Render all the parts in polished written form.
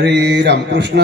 हरे राम कृष्ण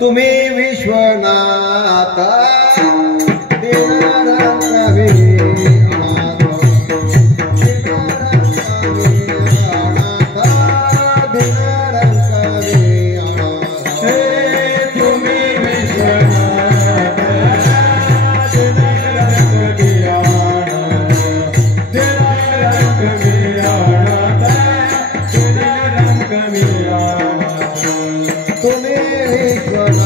तुम्ही विश्वनाथ दिनारंगवी अनाथ दिनारंगवी अनाथ दिनारंगवी अनाथ हे तुम्ही विश्वनाथ दिनारंगवी अनाथ दिनारंगवी अनाथ दिनारंगवी अनाथ तुम्ही विश्वनाथ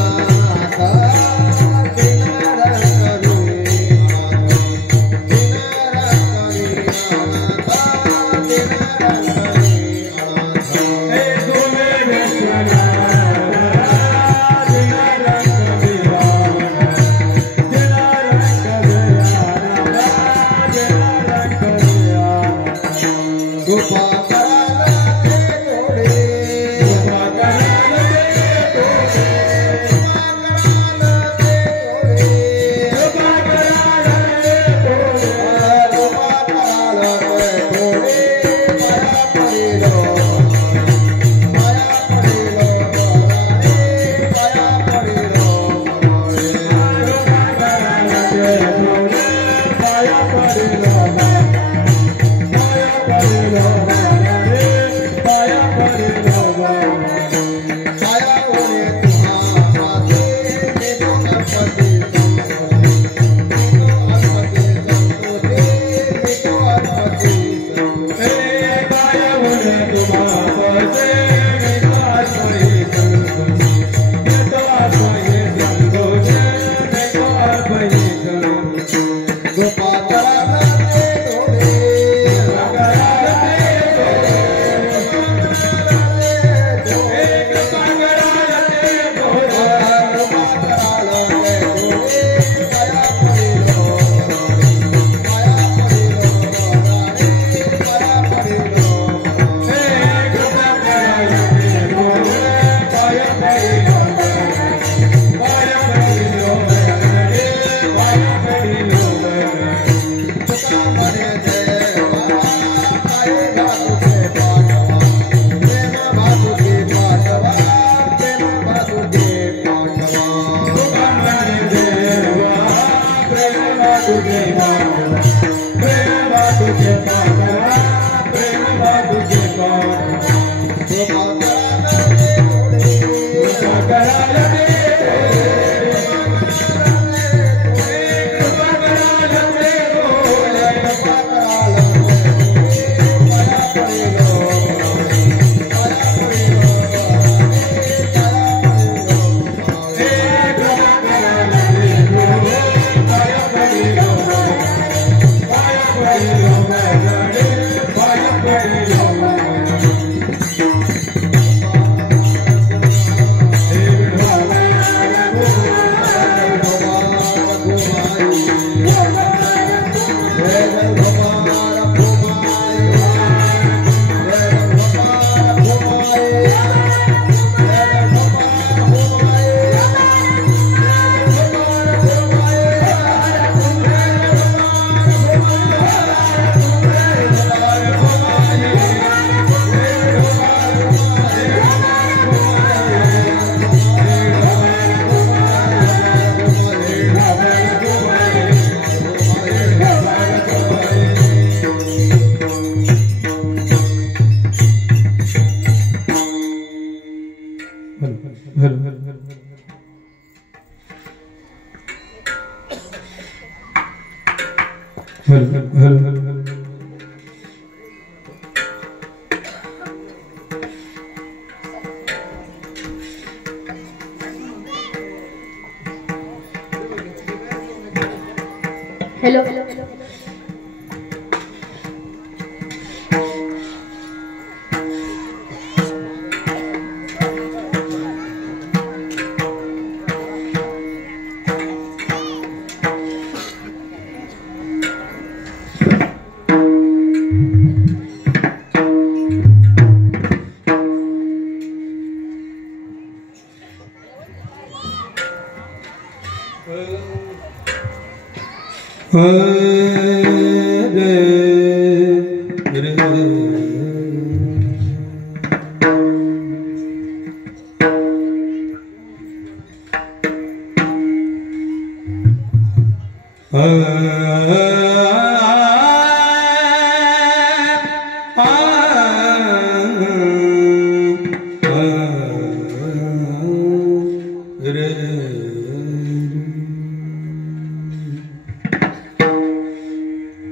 हेलो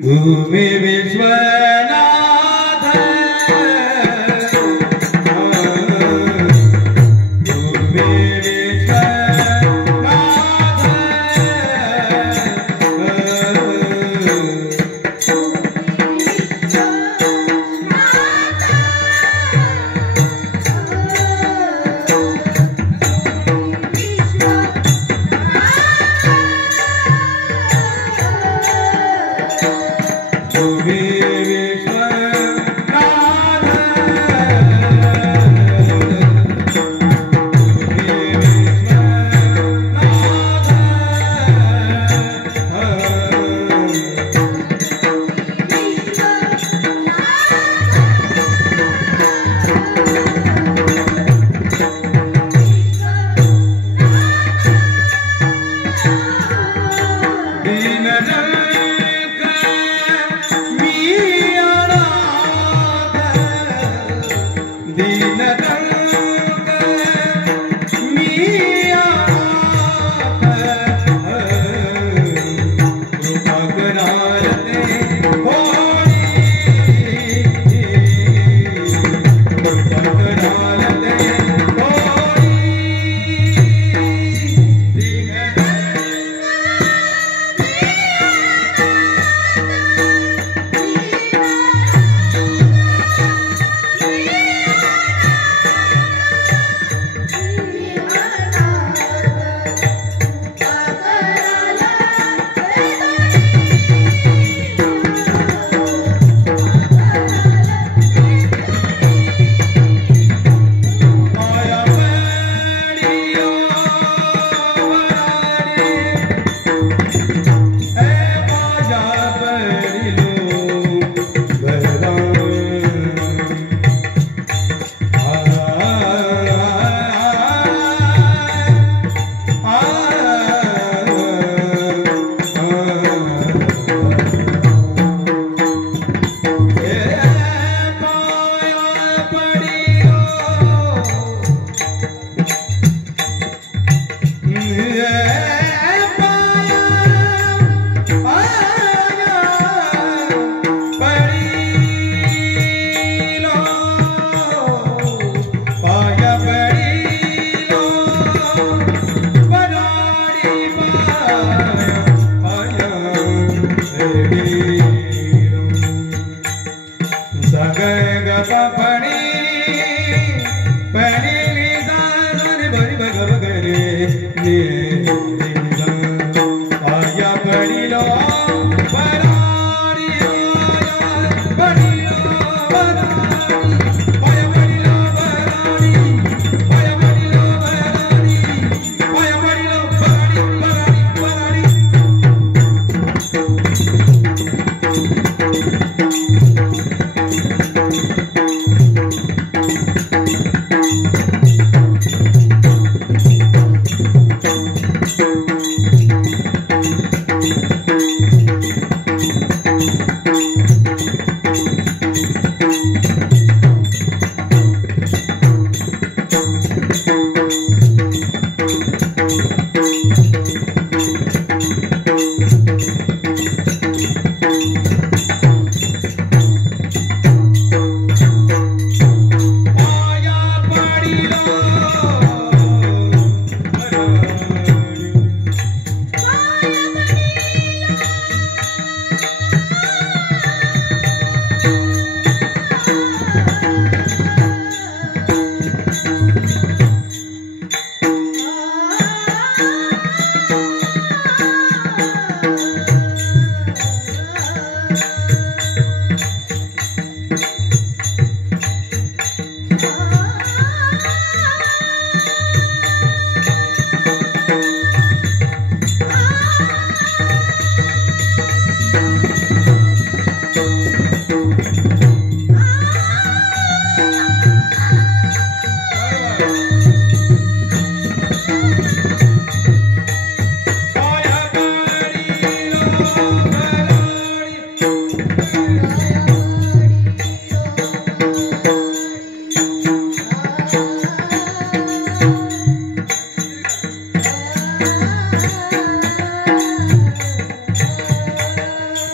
भूमि विश्वनाथ भूमि विश्वनाथ भूमि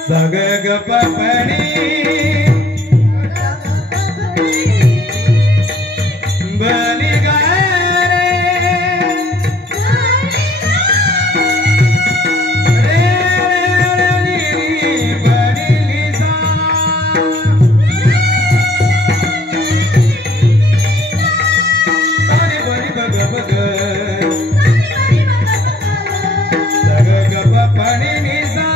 सग ग पपणी बनी गारे रे बनी लिसा तानी बनी बग बग सग ग पपणी निसा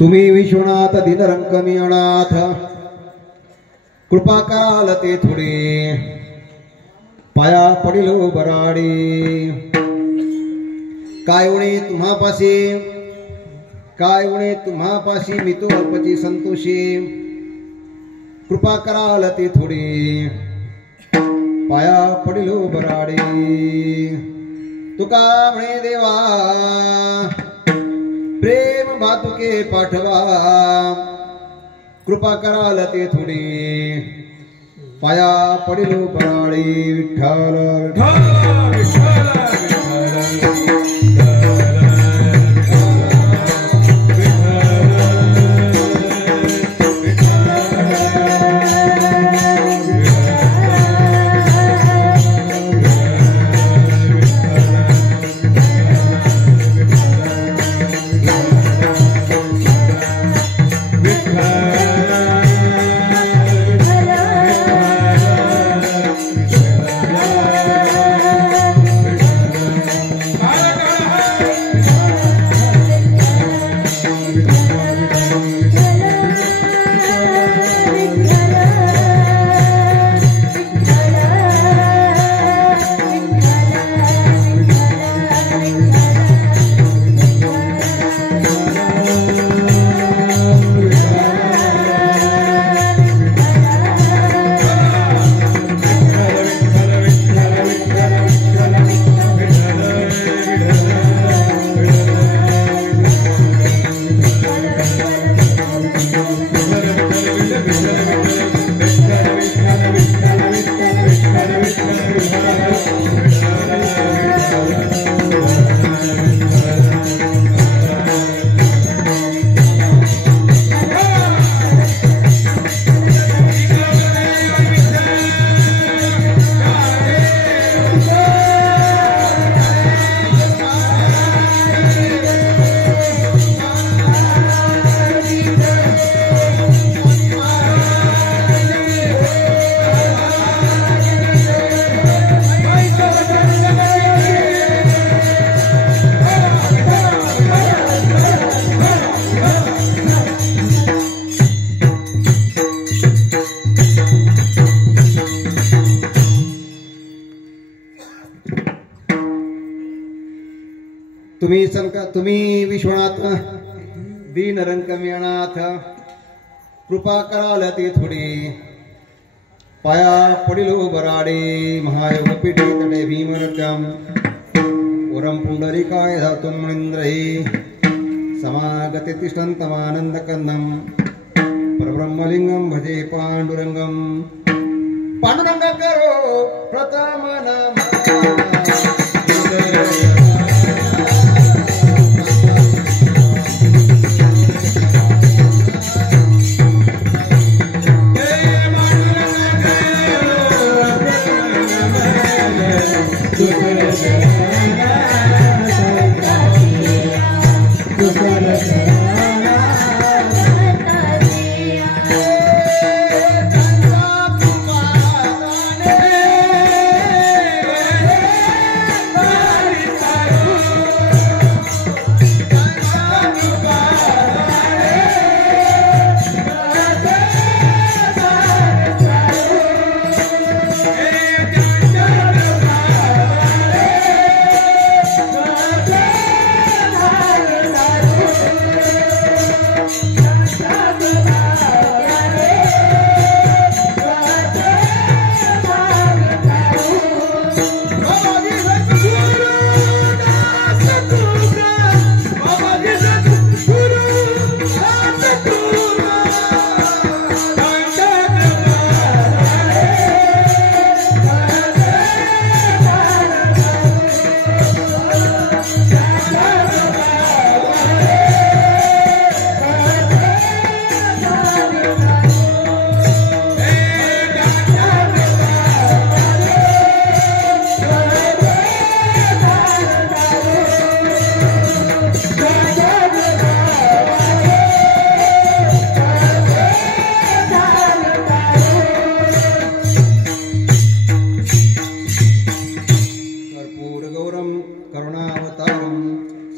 तुम्ही विश्वनाथ दिनरंकमी अनाथ कृपा कराल ते थोडे पाया पडिलो बराडी काय उणे तुम्हापाशी मी तो अल्पची संतोषी कृपा कराल ते थोडे पाया पडिलो बराडी तुका म्हणे देवा प्रेम भातुके पाठवा कृपा कराल ते थोडी पाया पडिलो बराडी विठ्ठल तुम्ही विश्वनाथ दीन रंकमी अनाथ कृपा कराल ती थोडी पाया पडिलो बराडे महायोग पिठी तटे भीमरत्यम वरम पुंडरीकाय धातुं मणींद्रहि समागते तिष्ठन्तमानन्दकन्दं परब्रह्मलिंगं भजे पांडुरंगं पांडुरंग करो प्रथम नाम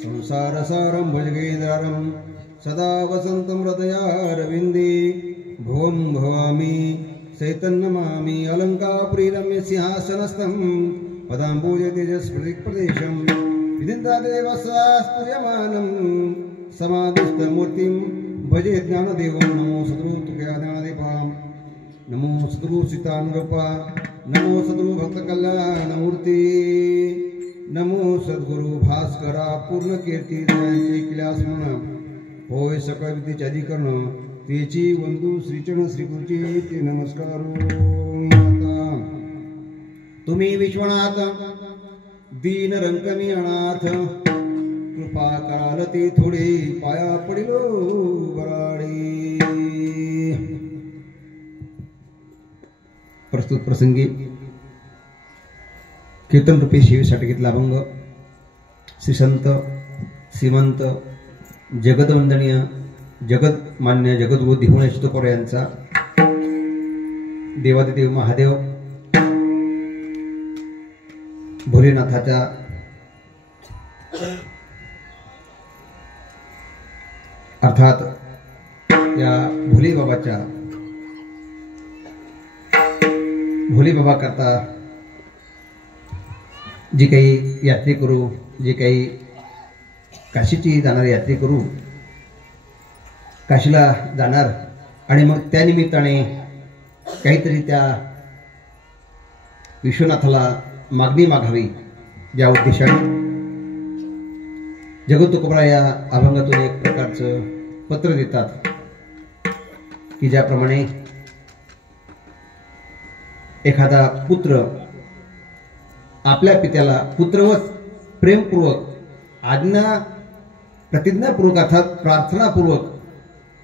संसारसारं भुजगेन्द्रं सदा वसन्तं हृदयारविन्दे भुवं भवामि चैतन्यमामि अलङ्कापुरीरम्य सिंहासनस्थं पदाम्बुजे तेजस्प्रदेशं विदिन्दादेवस्वास्तुयमानं समाधिस्थमूर्तिं भजे ज्ञानदेवं नमो सद्गुरु तुभ्या ज्ञानदेवां नमो सद्गुरु सीतानुरूपा नमो सद्गुरु भक्तकल्याणमूर्ती नमो सद्गुरु भास्करा पूर्ण कीर्ती दयांचे किल्यास म्हणा होय सकळ विद्येचे अधिकरण तेची वंदू श्रीचरण श्रीगुरुची ते नमस्कार तुम्ही विश्वनाथ दीन रंकमी अनाथ कृपा कराल ते थोडे पाया पडिलो बराडे। प्रस्तुत प्रसंगी कीर्तन रूपी शिवेसाठी घेतला अभंग श्री संत श्रीमंत जगदवंदनीय जगतमान्य जगद्गुरु दिहुणे चितोपर यांचा देवादिदेव महादेव भोलेनाथाच्या अर्थात या भोले बाबा करता जी काही यात्रेकरू जे काही काशीची जाणारे यात्रेकरू काशीला जाणार आणि मग त्या निमित्ताने काहीतरी त्या विश्वनाथाला मागणी मागावी ज्या उद्देशाने जगतुकोबरा या अभंगातून एक प्रकारचं पत्र देतात की ज्याप्रमाणे एखादा पुत्र आपल्या पित्याला पुत्रवत प्रेमपूर्वक प्रतिज्ञापूर्वक अर्थात प्रार्थनापूर्वक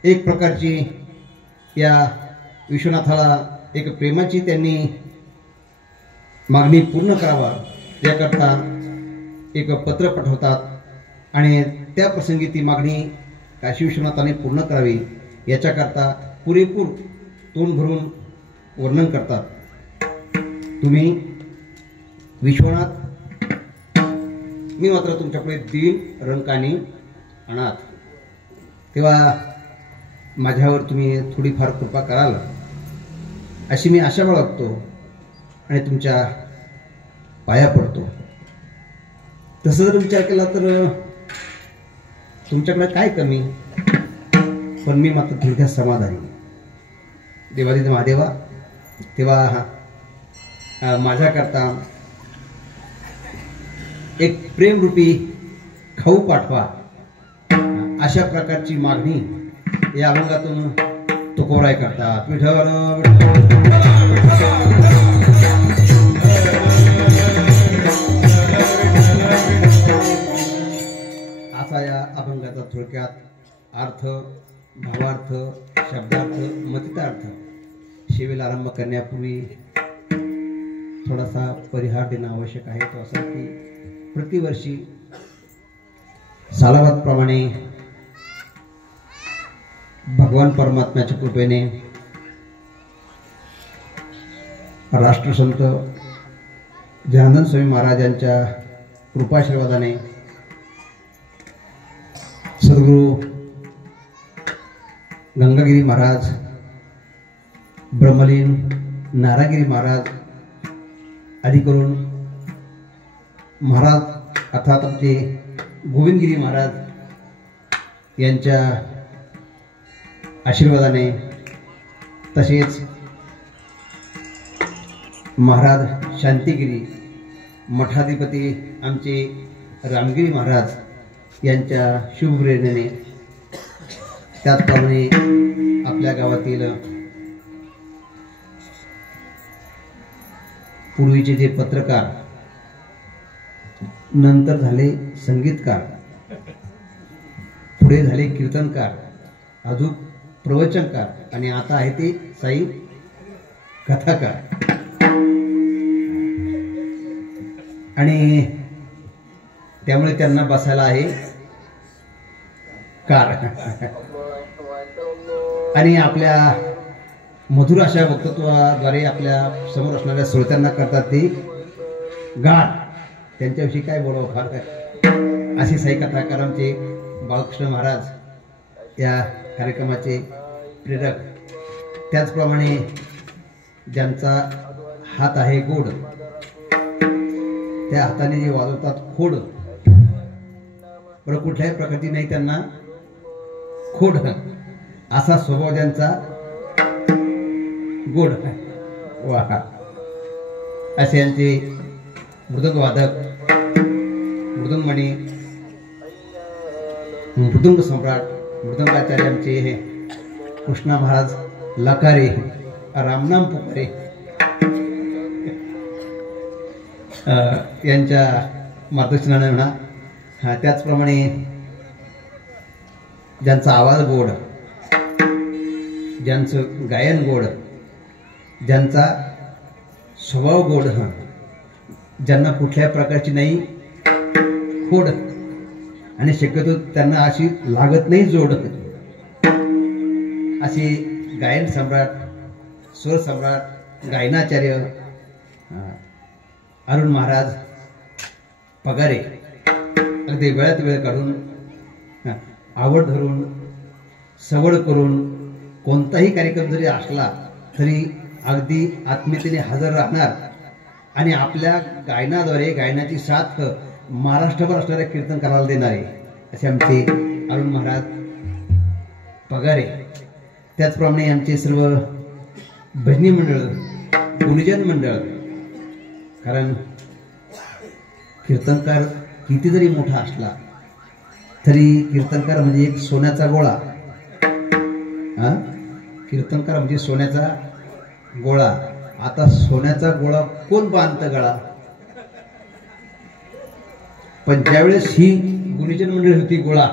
एक प्रकारची या विश्वनाथाला एक प्रेमाची त्यांनी मागणी पूर्ण करावा याकरता एक पत्र पाठवतात आणि त्या प्रसंगी ती मागणी काशी विश्वनाथाने पूर्ण करावी याच्याकरता पुरेपूर तोंड भरून वर्णन करतात। तुम्ही विश्वनाथ मी मात्र तुमच्यापुढे दीन रंकानी अनाथ, तेव्हा माझ्यावर तुम्ही थोडीफार कृपा कराल अशी मी आशा बाळगतो आणि तुमच्या पाया पडतो। तसं जर विचार केला तर तुमच्याकडे काय कमी, पण मी मात्र थोडक्यात समाधानी. देवादिदेव महादेवा, तेव्हा माझ्याकरता एक प्रेमरूपी खाऊ पाठवा, अशा प्रकारची मागणी या अभंगातून तुकोराय करतात. विठ्ठल असा या अभंगाचा थोडक्यात अर्थ, भावार्थ, शब्दार्थ, मतितार्थ. शिवेला आरंभ करण्यापूर्वी थोडासा परिहार देणं आवश्यक आहे. तो असा की प्रतिवर्षी सालाबादप्रमाणे भगवान परमात्म्याच्या कृपेने राष्ट्रसंत जनार्दन स्वामी महाराजांच्या कृपाशीर्वादाने सद्गुरू गंगागिरी महाराज, ब्रह्मलीन नारागिरी महाराज आदी करून महाराज अर्थात आमचे गोविंदगिरी महाराज यांच्या आशीर्वादाने, तसेच महाराज शांतिगिरी मठाधिपती आमचे रामगिरी महाराज यांच्या शुभप्रेरणेने, त्याचप्रमाणे आपल्या गावातील पूर्वीचे जे पत्रकार, नंतर झाले संगीतकार, पुढे झाले कीर्तनकार, अजून प्रवचनकार आणि आता आहे ते साई कथाकार. आणि त्यामुळे त्यांना बसायला आहे कार. आणि आपल्या मधुर अशा वक्तृत्वाद्वारे आपल्या समोर असणाऱ्या श्रोत्यांना करतात ते गार. त्यांच्याविषयी काय बोलावं, फार काय. असे साई कथाकार आमचे बाळकृष्ण महाराज या कार्यक्रमाचे प्रेरक. त्याचप्रमाणे ज्यांचा हात आहे गोड, त्या हाताने जे वाजवतात खोड, बरं कुठल्याही प्रकारची नाही त्यांना खोड, असा स्वभाव ज्यांचा गोड. वा, असे यांचे मृदंग वादक, मृदंगमणी, मृदंग सम्राट, मृदंगाचार्य आमचे हे कृष्णा महाराज लकारे, रामनाम पुकारे यांच्या मार्गदर्शनाने म्हणा. त्याचप्रमाणे ज्यांचा आवाज गोड, ज्यांचं गायन गोड, ज्यांचा स्वभाव गोड, ज्यांना कुठल्या प्रकारची नाही खोड, आणि शक्यतो त्यांना अशी लागत नाही जोड, असे गायन सम्राट, स्वर सम्राट, गायनाचार्य अरुण महाराज पगारे अगदी वेळात वेळ काढून, आवड धरून, सवड करून कोणताही कार्यक्रम जरी असला तरी अगदी आत्मीयतेने हजर राहणार आणि आपल्या गायनाद्वारे गायनाची साथ महाराष्ट्रभर असणाऱ्या कीर्तन करायला देणारे असे आमचे अरुण महाराज पगारे. त्याचप्रमाणे आमचे सर्व भजनी मंडळ, गुणीजन मंडळ, कारण कीर्तनकार किती जरी मोठा असला तरी कीर्तनकार म्हणजे एक सोन्याचा गोळा. कीर्तनकार म्हणजे सोन्याचा गोळा. आता सोन्याचा गोळा कोण बांधतं गळा? पण ज्यावेळेस ही गुणीजन मंडळी होती गोळा,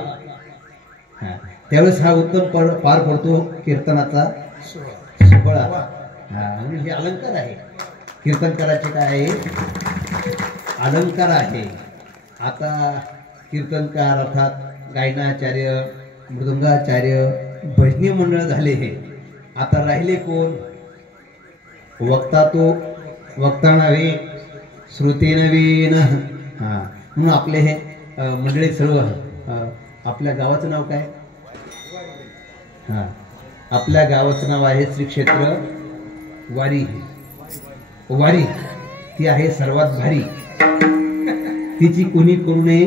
त्यावेळेस हा उत्तम पार पडतो कीर्तनाचा सोहळा. म्हणजे हे अलंकार आहे. कीर्तनकाराचे काय आहे? अलंकार आहे. आता कीर्तनकार अर्थात गायनाचार्य, मृदंगाचार्य, भजनी मंडळ झाले हे. आता राहिले कोण? वक्ता तो वक्ता नव्हे, श्रुती नवीन. म्हणून आपले हे मंडळी सर्व. आपल्या गावाचं नाव काय? आपल्या गावाचं नाव आहे श्री क्षेत्र वारी. वारी ती आहे सर्वात भारी, तिची कोणी करू नये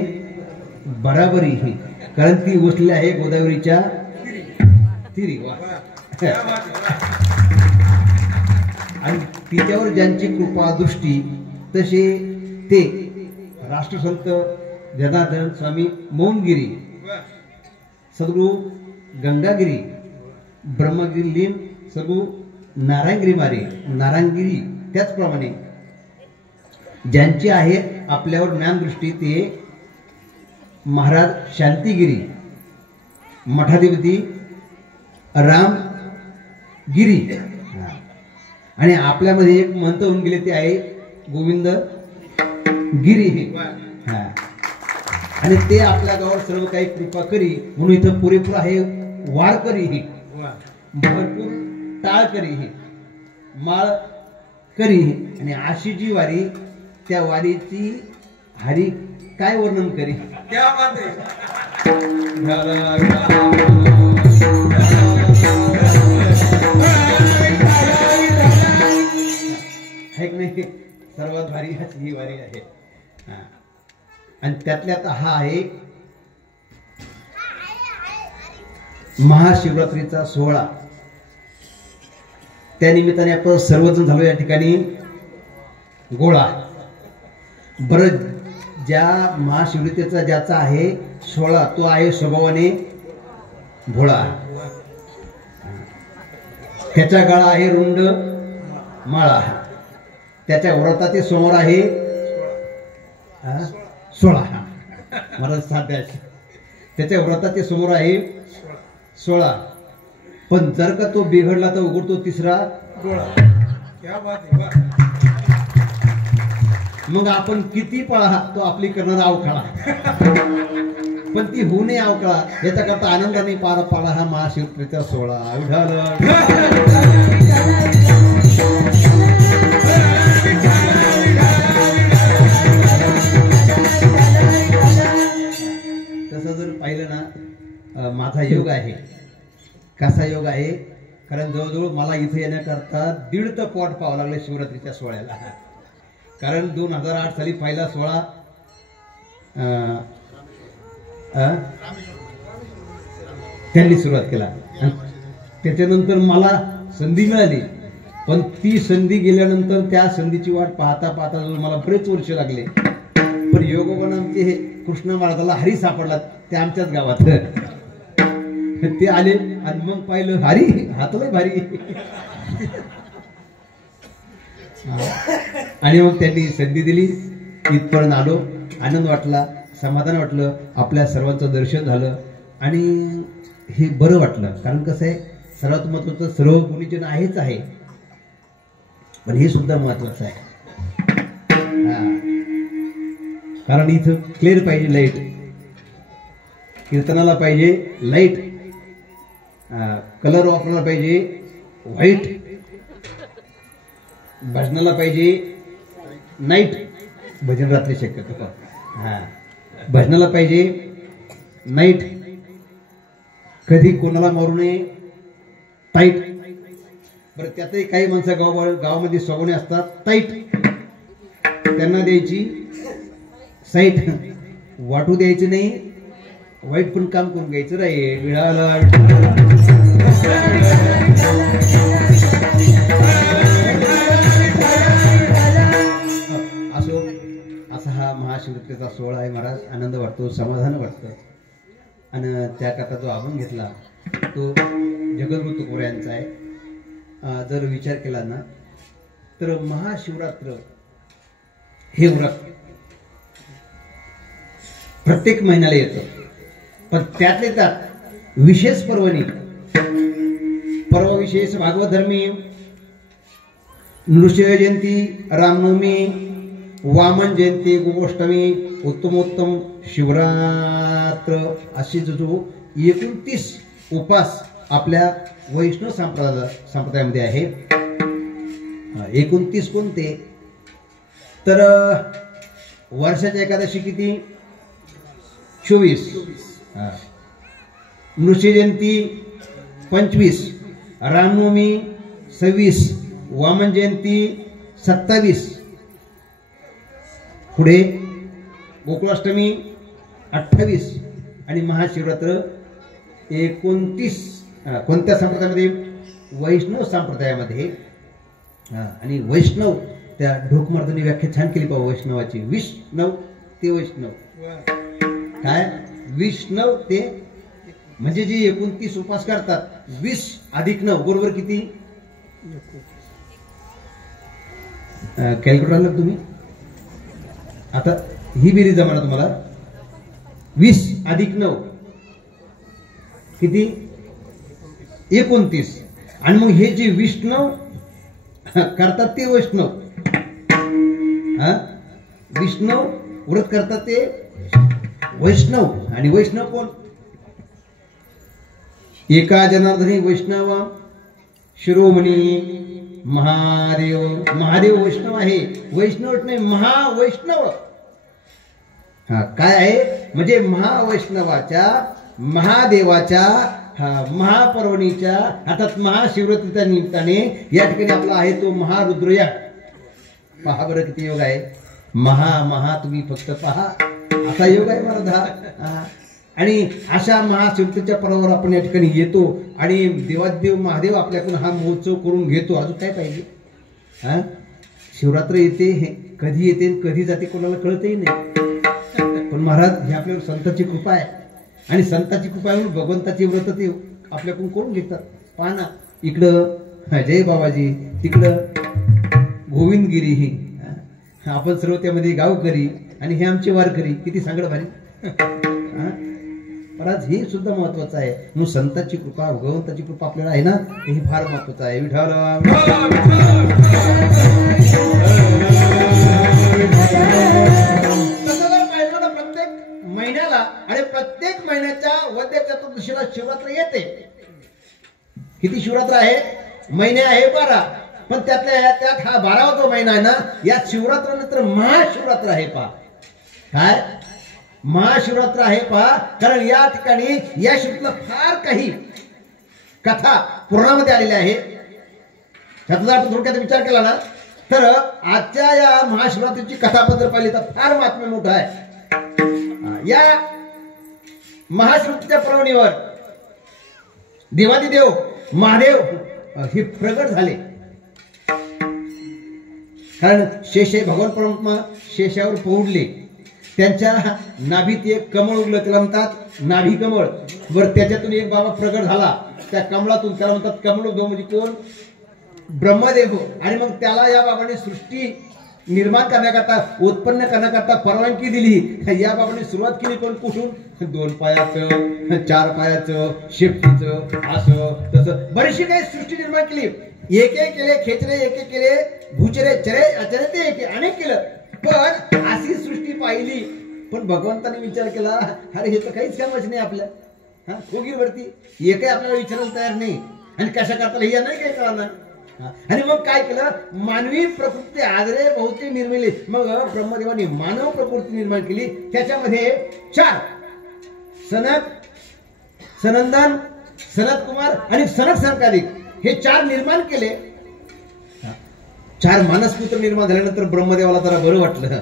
बराबरी ही. कारण ती वसलेली आहे गोदावरीच्या तीरी. वा. आणि तिच्यावर ज्यांची कृपा दृष्टी तसे ते राष्ट्रसंत जनार्दन स्वामी मौनगिरी, सद्गुरु गंगागिरी, ब्रह्मगिरी लीन, सद्गुरु नारायणगिरी त्याचप्रमाणे ज्यांची आहे आपल्यावर ज्ञानदृष्टी ते महाराज शांतिगिरी, मठाधिपती रामगिरी, आणि आपल्यामध्ये एक मंत्र होऊन गेले ते आहे गोविंद गिरी. आणि ते आपल्या गावावर सर्व काही कृपा करी म्हणून इथं पुरेपूर आहे वारकरी, भरपूर टाळकरी, माळ करी. आणि अशी जी वारी, त्या वारीची हरी काय वर्णन करी. है की नाही, सर्वात भारी ही वारी आहे. आणि त्यातल्यात हा आहे महाशिवरात्रीचा सोहळा. त्या निमित्ताने आपण सर्वजण झालो या ठिकाणी गोळा. बरं, ज्या महाशिवरात्रीचा ज्याचा आहे सोहळा तो आहे स्वभावाने भोळा. त्याच्या गळा आहे रुंड माळा. त्याच्या व्रताचे समोर आहे 16. मला साध्या त्याच्या व्रताचे समोर आहे 16. पण जर का तो बिघडला तर उघडतो 3रा डोळा. मग आपण किती पळा तो आपली करणारा अवकाळा, पण ती होऊ नये अवकाळा याचा करता आनंदाने पार पाडा हा महाशिवरात्रीचा सोहळा. तसं जर पाहिलं ना, माझा योग आहे. कसा योग आहे, कारण जवळजवळ मला इथे येण्याकरता 1.5 पॉट पाहावं लागलं शिवरात्रीच्या सोहळ्याला. कारण 2008 साली पहिला सोहळा त्यांनी सुरुवात केला. त्याच्यानंतर मला संधी मिळाली, पण ती संधी गेल्यानंतर त्या संधीची वाट पाहता पाहता मला बरेच वर्ष लागले. पण योगोबन आमचे हे कृष्ण महाराजाला हरी सापडला ते आमच्याच गावात. ते आले आणि मग पाहिलं हरी हातलंय भारी. आणि मग त्यांनी संधी दिली, इथपर्यंत आलो. आनंद वाटला, समाधान वाटलं, आपल्या सर्वांचं दर्शन झालं आणि हे बरं वाटलं. कारण कसं आहे, सर्वात महत्वाचं सर्व गुणीजन आहेच आहे, पण हे सुद्धा महत्वाचं आहे. कारण इथं क्लिअर पाहिजे लाईट, कीर्तनाला पाहिजे लाईट, कलर वापरायला पाहिजे व्हाईट, भजनाला पाहिजे नाईट, भजन रात्री शक्यतो भजनाला पाहिजे नाईट, कधी कोणाला मारू नये टाईट. बरं, त्यातही काही माणसं गावामध्ये स्वभावने असतात टाईट, त्यांना द्यायची साईट, वाटू द्यायचं नाही, वाईट पण काम करून घ्यायचं राहील. विळाला असो, असा हा महाशिवरात्रीचा सोहळा आहे महाराज. आनंद वाटतो, समाधान वाटतं. आणि त्याकरता जो आपण घेतला तो जगद्गुरु तुकोबा यांचा आहे. जर विचार केला ना तर महाशिवरात्र हे व्रत प्रत्येक महिन्याला येतं, पण त्यातले त्यात विशेष पर्वणी, पर्व विशेष भागवत धर्मी, नृसिंह जयंती, रामनवमी, वामन जयंती, गोष्टमी, उत्तमोत्तम शिवरात्र असे जो 29 उपास आपल्या वैष्णव संप्रदायामध्ये आहे. 29 कोणते तर वर्षाच्या एकादशी किती 24, नृसिंह जयंती 25, रामनवमी 26, वामन जयंती 27, पुढे गोकुळाष्टमी 28, आणि महाशिवरात्र 29 कोणत्या संप्रदायामध्ये? वैष्णव संप्रदायामध्ये. आणि वैष्णव त्या ढोकमार्दनी व्याख्या छान केली पाहू वैष्णवाची. विष्णव ते वैष्णव काय? विष्णव ते म्हणजे जे 29 उपास करतात. 20 अधिक 9 बरोबर किती? कॅल्क्युलेटर आणलं तुम्ही? आता ही बेरीज जमा तुम्हाला. 20 अधिक 9 किती? 29. आणि मग हे जे विष्णव करतात ते वैष्णव. विष्णव व्रत करतात ते वैष्णव. आणि वैष्णव कोण? एका जनार्दनी वैष्णव शिरोमणी महादेव. महादेव वैष्णव आहे, वैष्णव नाही, महावैष्णव. काय आहे? म्हणजे महावैष्णवाच्या महादेवाच्या महापर्वणीच्या अर्थात महाशिवरात्रीच्या निमित्ताने या ठिकाणी आपला आहे तो महारुद्रयाग. पहा बरं किती योग आहे. महा तुम्ही फक्त पहा असा योग आहे महाराज. आणि अशा महाशिवरात्रीच्या पर्वावर आपण या ठिकाणी येतो आणि देवादेव महादेव आपल्याकडून हा महोत्सव करून घेतो. अजून काय पाहिजे? शिवरात्र येते, कधी येते कधी जाते कोणाला कळतही नाही. पण महाराज ही आपल्यावर संतांची कृपा आहे आणि संतांची कृपा आहे म्हणून भगवंताची व्रत ते आपल्याकडून करून घेतात. पहा ना, इकडं जय बाबाजी, तिकडं गोविंदगिरी, आपण सर्व त्यामध्ये गावकरी आणि हे आमचे वारकरी. किती सांगड भारी. परत हे सुद्धा महत्वाचं आहे. म्हणून संतांची कृपा भगवंताची कृपा आपल्याला आहे ना, हे फार महत्वाचं आहे. विठ्ठल महिन्याला आणि प्रत्येक महिन्याच्या वद्य चतुर्दशीला शिवरात्र येते. किती शिवरात्र आहे? महिने आहे 12. पण त्यात हा 12वा जो महिना आहे ना, यात शिवरात्रानंतर महाशिवरात्र आहे. पहा काय महाशिवरात्र आहे पहा. कारण या ठिकाणी या शिवरात्राला फार काही कथा पुराणामध्ये आलेल्या आहे. त्याचा जर आपण थोडक्यात विचार केला ना तर आजच्या या महाशिवरात्रीची कथाबद्दल पाहिली तर फार महात्म्य मोठं आहे. या महाशिवरात्रीच्या पर्वणीवर देवादिदेव महादेव हे प्रगट झाले. कारण शेष भगवान परमात्मा शेषावर पोहडले. त्यांच्या नाभीत एक कमळ उगलं, त्याला म्हणतात नाभी कमळ. वर त्याच्यातून एक बाबा प्रगट झाला. त्या कमळातून त्याला म्हणतात कमलोद्भव. म्हणजे कोण? ब्रह्मदेव. आणि मग त्याला या बाबाने सृष्टी निर्माण करण्याकरता उत्पन्न करण्याकरता परवानगी दिली. या बाबाने सुरुवात केली पण कुठून? 2 पायाचं 4 पायाचं शेपटीचं असं तसं बरीचशी काही सृष्टी निर्माण केली. एक केले खेचरे, एक केले भूचरे, चरे अचरे, ते एक अनेक केलं. पण अशी सृष्टी पाहिली. पण भगवंताने विचार केला, अरे हे तर काहीच कामाच नाही आपल्या कोगीरवरती. एकही आपल्याला विचारायला तयार नाही आणि कशा करता हे नाही काही कळणार. आणि मग काय केलं? मानवी प्रकृती आदरे बहुते निर्मिली. मग ब्रह्मदेवाने मानव प्रकृती निर्माण केली. त्याच्यामध्ये 4 सनक, सनंदन, सनत कुमार आणि सनक सनकादिक हे 4 निर्माण केले. 4 मानसपुत्र निर्माण झाल्यानंतर ब्रह्मदेवाला जरा बरं वाटलं.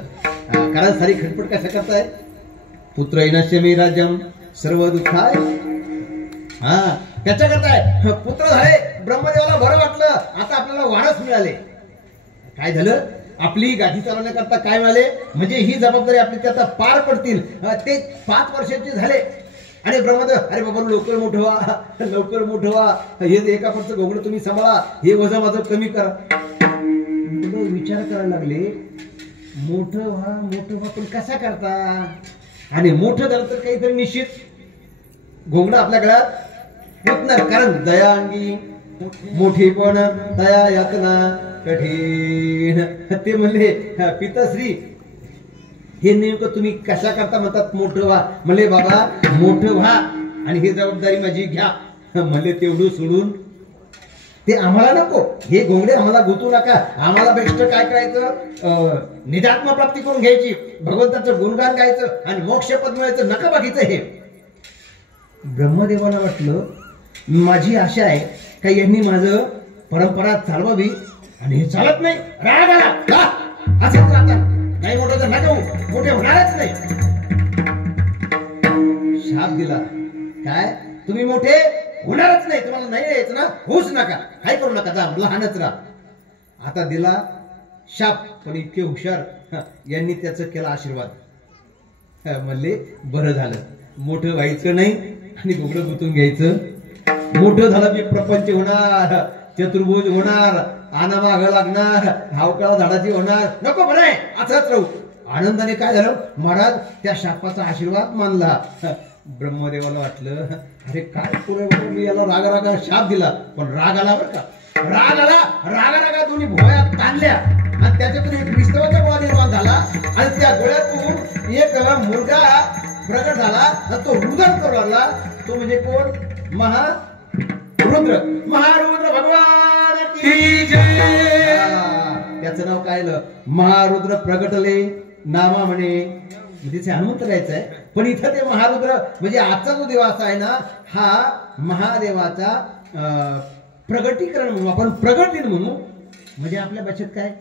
कारण सारी खटपट कशा करताय? पुत्र येण्याचे मी राज्यम सर्व दुःखाय. त्याच्या करताय पुत्र झाले. ब्रह्मदेवाला बरं वाटलं, आता आपल्याला वारस मिळाले. काय झालं? आपली गाठी चालवण्याकरता काय मिळाले? म्हणजे ही जबाबदारी आपली त्याचा पार पडतील. ते 5 वर्षाचे झाले आणि ब्रह्मदेव, अरे बाबा लवकर मोठं व्हा, लवकर मोठं व्हा, हे एका पडचं घोंगडं तुम्ही सांभाळा, हे वजन माझं कमी करा. विचार करायला लागले, मोठं व्हा पण कसा करता? आणि मोठं झालं तर काहीतरी निश्चित घोंगडं आपल्या गळ्यात होणार. कारण दयांगी मोठेपण दया यातना कठीण. ते म्हणले पिताश्री हे नेमकं तुम्ही कशा करता म्हणतात मोठं व्हा? म्हणले बाबा मोठं व्हा आणि ही जबाबदारी माझी घ्या. म्हणले तेवढं सोडून ते आम्हाला नको, हे घोंगडे आम्हाला गुंतवू नका. आम्हाला बेस्ट काय करायचं? निजात्मा प्राप्ती करून घ्यायची, भगवंताचं गुणगान गायचं आणि मोक्षपद मिळायचं, नका बाकीचं. हे ब्रह्मदेवाला वाटलं माझी आशा आहे का यांनी माझं परंपरा चालवावी आणि हे चालत नाही. राग आला असंच राहतात. नाही मोठं तर नका, मोठे होणारच नाही. शाप दिला, काय तुम्ही मोठे होणारच नाही, तुम्हाला नाही यायचं ना, होऊच नका, काय करू नका, जा लहानच राहा. आता दिला शाप, पण इतके हुशार यांनी त्याचं केला आशीर्वाद. म्हणले बरं झालं, मोठं व्हायचं नाही आणि गुगडं गुतून घ्यायचं. मोठं झालं मी प्रपंच होणार, चतुर्भुज होणार, आना माग लागणार, हावकाळा झाडाची होणार, नको बरं आहे असंच राहू. आनंदाने काय झालं, महाराज त्या शापाचा आशीर्वाद मानला. ब्रह्मदेवाला वाटलं अरे काय पुरे मी याला रागा रागा शाप दिला, पण राग आला बरं का, राग आला, रागा रागा दोन्ही भोयात ताणल्या आणि त्याच्यातून एक विस्तवाचा गोळा निर्माण झाला आणि त्या गोळ्यातून एक मुलगा प्रगट झाला आणि तो रुदन करू लागला. तो म्हणजे कोण, महारुद्र. महारुद्र भगवान की जय. त्याचं नाव काय, महारुद्र प्रगटले नामा म्हणे, तिथे हनुमंत राहायचं आहे. पण इथं ते महारुद्र म्हणजे आजचा जो दिवस आहे ना, हा महादेवाचा प्रगटीकरण म्हणू आपण, प्रगट दिन म्हणू. म्हणजे आपल्या भाषेत काय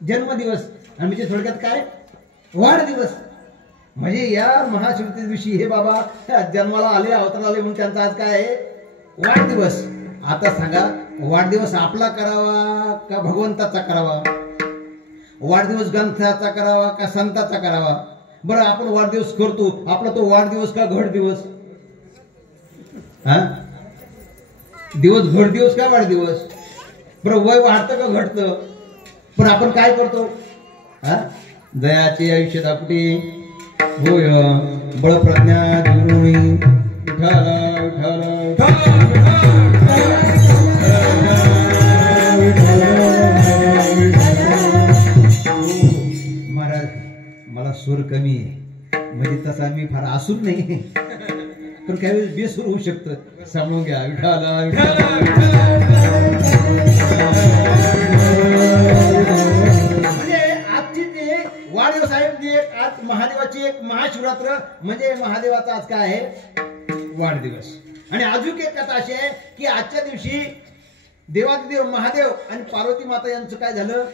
जन्मदिवस आणि म्हणजे थोडक्यात काय वाढदिवस. म्हणजे या महाशिवरात्री दिवशी हे बाबा जन्माला आले, अवतार आले म्हणून त्यांचा आज काय आहे वाढदिवस. आता सांगा वाढदिवस आपला करावा का भगवंताचा करावा, वाढदिवस ग्रंथाचा करावा का संताचा करावा. बरं आपण वाढदिवस करतो, आपला तो वाढदिवस का घट दिवस, हा दिवस घट दिवस का वाढदिवस. बरं वय वाढतं का घटतं, पण आपण काय करतो, हा दयाचे आयुष्य दापटे होय बळप्रज्ञा दिवरुणी विठाला महाराज मला सूर कमी आहे, म्हणजे तसा मी फार असून नाही, पण काही वेळेस बेसूर होऊ शकतं, सांभाळून घ्या. विठाला म्हणजे आजची ते वाढदिवस आहे, आज महादेवाची एक महाशिवरात्र म्हणजे महादेवाचा आज काय आहे वाढदिवस. आणि अजून एक कथा अशी आहे की आजच्या दिवशी देवादिदेव महादेव आणि पार्वती माता यांचं काय झालं,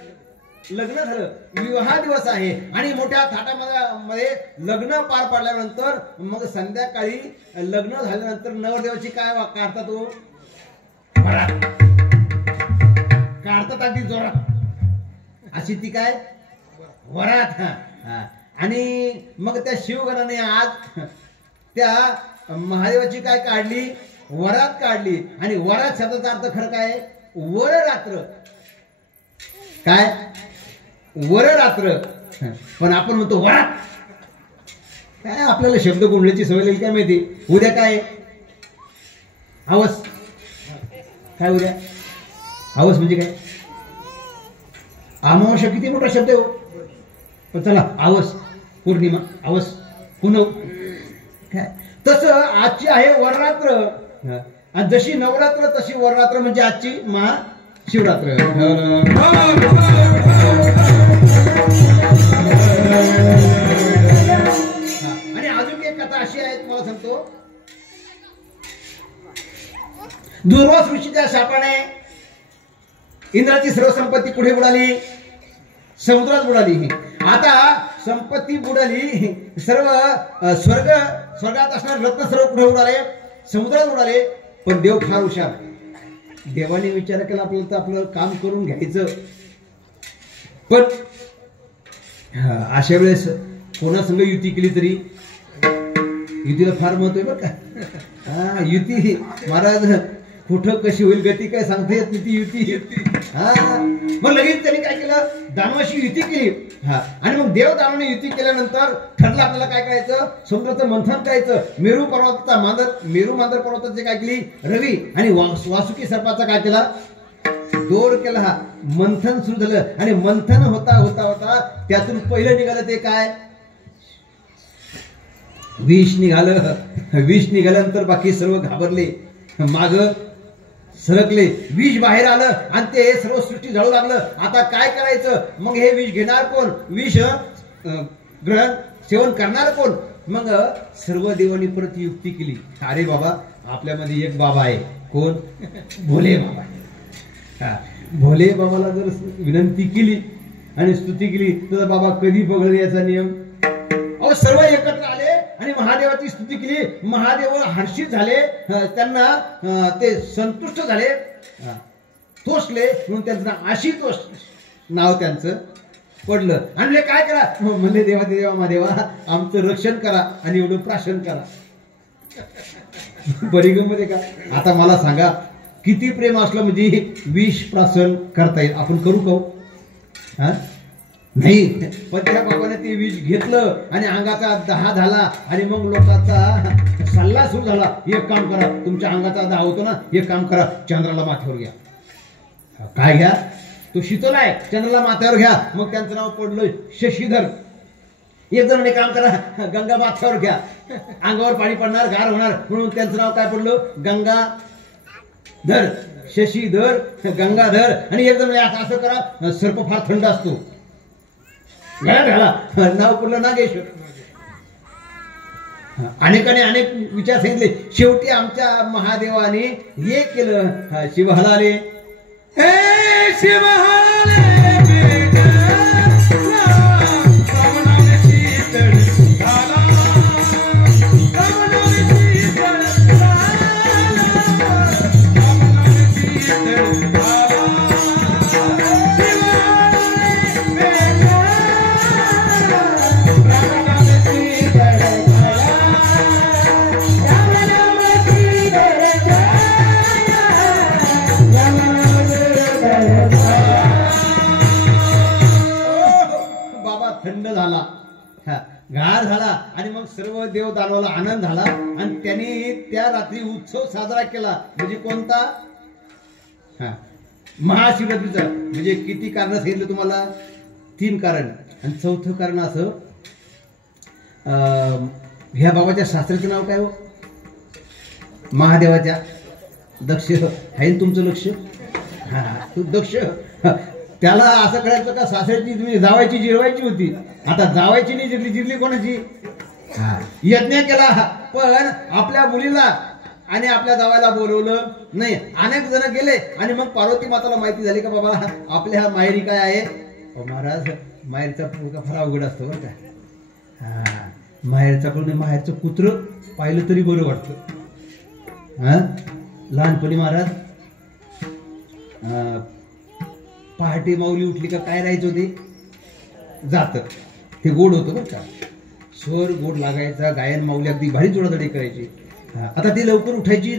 लग्न झालं, विवाह दिवस आहे. आणि मोठ्या थाटामध्ये लग्न पार पाडल्यानंतर मग संध्याकाळी लग्न झाल्यानंतर नवरदेवाची काय काढतात, तो काढतात अगदी जोरात, अशी ती काय वरात. आणि मग त्या शिवगणाने आज त्या महादेवाची काय काढली, वरात काढली. आणि वरात शब्दाचा अर्थ खरं काय, वर रात्र, काय वर रात्र, पण आपण म्हणतो वरात. काय आपल्याला शब्द गुंडल्याची सवय लागली काय माहिती. उद्या काय हवस, काय उद्या हवस म्हणजे काय, अमावस्या किती मोठा शब्द आहे हो. पण चला हवस, पौर्णिमा हवस, पुनव, काय तसं आजची आहे वररात्र. आणि जशी नवरात्र तशी वररात्र म्हणजे आजची महाशिवरात्र. आणि अजून एक कथा अशी आहे तुम्हाला सांगतो. दुर्वास ऋषीच्या शापाने इंद्राची सर्व संपत्ती पुढे बुडाली, समुद्रात बुडाली. आता संपत्ती बुडाली, सर्व स्वर्गात असणारे रत्न सर्व पुढे उडाले, समुद्रात उडाले. पण देव फार हुशार, देवाने विचार केला आपल्याला तर आपलं काम करून घ्यायचं. पण अशा वेळेस कोणासंग युती केली तरी युतीला फार महत्व आहे बरं का. युती महाराज कुठं कशी होईल गती काय सांगता येत नाही, ती युती. मग लगेच त्यांनी काय केलं, दानवाशी युती केली. आणि मग देव दानवाने युती केल्यानंतर ठरलं आपल्याला काय करायचं, समुद्राचं मंथन करायचं. मेरू मांदर पर्वताचे काय केली रवी आणि वासुकी सर्पाचा काय केला दोर केला. मंथन सुरू झालं आणि मंथन होता होता होता त्यातून पहिलं निघालं ते काय विष निघालं. विष निघाल्यानंतर बाकी सर्व घाबरले, माग सरकले. विष बाहेर आलं आणि ते सर्व सृष्टी जळू लागलं. आता काय करायचं, मग हे विष घेणार कोण, विष ग्रहण सेवन करणार कोण. मग सर्व देवांनी परत युक्ती केली, अरे बाबा आपल्यामध्ये एक बाबा आहे, कोण, भोले बाबा. भोले बाबाला जर विनंती केली आणि स्तुती केली तर बाबा कधी बघल याचा नियम. अहो सर्व एकत्र आले आणि महादेवाची स्तुती केली. महादेव हर्षित झाले, त्यांना ते संतुष्ट झाले, तोषले, म्हणून त्यांचं नाव आशुतोष नाव त्यांचं पडलं. आणि काय करा म्हणले, देवा महादेवा आमचं रक्षण करा आणि एवढं प्राशन करा. बरी गंमत आहे का? आता मला सांगा, किती प्रेम असलं म्हणजे विष प्राशन करता येईल? आपण करू का? हा नाही. पण त्या बाबाने ते विष घेतलं आणि अंगाचा दहा झाला आणि मग लोकांचा सल्ला सुरू झाला, एक काम करा, तुमच्या अंगाचा दहा होतो ना, एक काम करा, चंद्राला माथ्यावर घ्या. काय घ्या? तो शीतल आहे, चंद्राला माथ्यावर घ्या. मग त्यांचं नाव पडलं शशीधर. एक जण काम करा, गंगा माथ्यावर घ्या, अंगावर पाणी पडणार, गार होणार, म्हणून त्यांचं नाव काय पडलं? गंगाधर, शशीधर, गंगाधर. आणि एक जण असं करा, सर्प फार थंड असतो, गळ्यात घाला, नाव पडलं नागेश्वर. अनेकाने अनेक विचार सांगितले. शेवटी आमच्या महादेवाने हे केलं, शिव हलाले, शिव थंड झाला, गार झाला आणि मग सर्व देव दानवाला आनंद झाला. आणि त्यांनी त्या रात्री उत्सव साजरा केला. म्हणजे कोणता? महाशिवरात्रीचा. म्हणजे किती कारण सांगितलं तुम्हाला? 3 कारण. आणि चौथं कारण असं, ह्या बाबाच्या शास्त्राचं नाव काय हो? महादेवाच्या. दक्ष आहे ना तुमचं लक्ष? तो दक्ष. त्याला असं कळायचं का सासऱ्याची तुम्ही जावायची जिरवायची होती, आता जावायची नाही जिरली, जिरली कोणाची? यज्ञ केला, पण आपल्या मुलीला आणि आपल्या जावायला बोलवलं नाही. अनेक जण गेले आणि मग पार्वती माताला माहिती झाली का बाबा आपल्या माहेरी काय आहे? महाराज माहेरचा पुळका फार अवघड असतो बरं का. माहेरचा पण माहेरचं कुत्र पाहिलं तरी बरं वाटतं. लहानपणी महाराज पहाटे माऊली उठली का काय राहायचं ते जात, ते गोड होतं बरं का. स्वर गोड लागायचा, गायन माऊली अगदी भारी जोडाजोडी करायची. आता ती लवकर उठायची,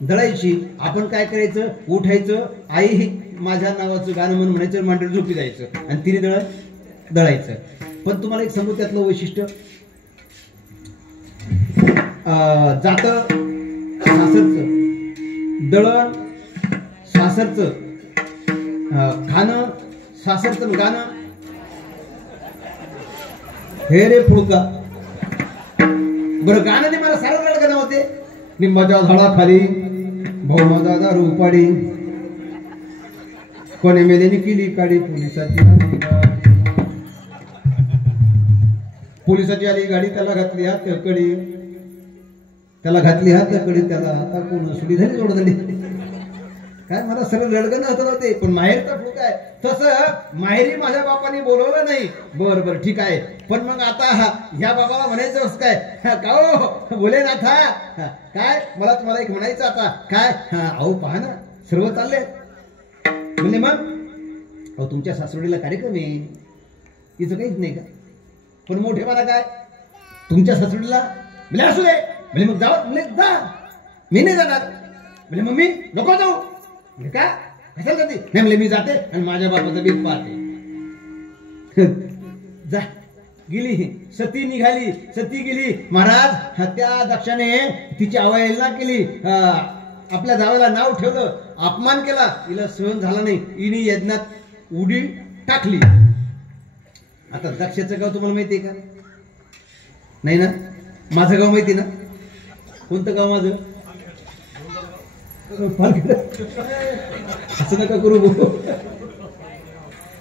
दळायची. आपण काय करायचं? उठायचं, आई माझ्या नावाचं गाणं म्हणून म्हणायचं, मांडीवर झोपी जायचं आणि तिने दळायचं. पण तुम्हाला एक सांगू त्यातलं वैशिष्ट्य, जात सासरचं, दळण सासरचं, खाणं सासरचं, गाणं हे रे पुळका. बरं गाणं मला सारं गाणं होते. निंबाच्या झाडाखाली भाऊ माझा दारू पाडी, कोणी मेलेनी केली काढी, पोलिसाची आली गाडी, त्याला घातली हात कडी, त्याला घातली हात कडी, त्याला आता कोण सुडी झाली जोडधंडी. काय मला सगळं रडगण होत नव्हते, पण माहेरचा फुक आहे. तसं माहेरी माझ्या बापाने बोलवलं नाही. बरं बरं ठीक आहे, पण मग आता ह्या बाबाला म्हणायचं असं काय का हो बोले ना था काय, मला तुम्हाला एक म्हणायचं आता काय. अहो पहा ना सर्व चालले म्हणजे, मग अहो तुमच्या सासवडीला कार्यक्रम आहे, तिचं काहीच नाही का? पण मोठे मला काय तुमच्या सासवडीला म्हणजे असू दे म्हणजे, मग जाऊ म्हणजे जा, मी नाही जाणार म्हणजे, मग मी नको जाऊ म्हणजे का कशाला जाते? नाही म्हणजे मी जाते आणि माझ्या बापाचं बीत पाहते. जा गेली सती, निघाली सती गेली. महाराज त्या दक्षाने तिची अवहेलना केली, आपल्या जावेला नाव ठेवलं, अपमान केला, तिला सहन झाला नाही, हिने यज्ञात उडी टाकली. आता दक्षाचं गाव तुम्हाला माहिती आहे का? नाही ना? माझं गाव माहिती ना? कोणतं गाव माझं? असं नका करू.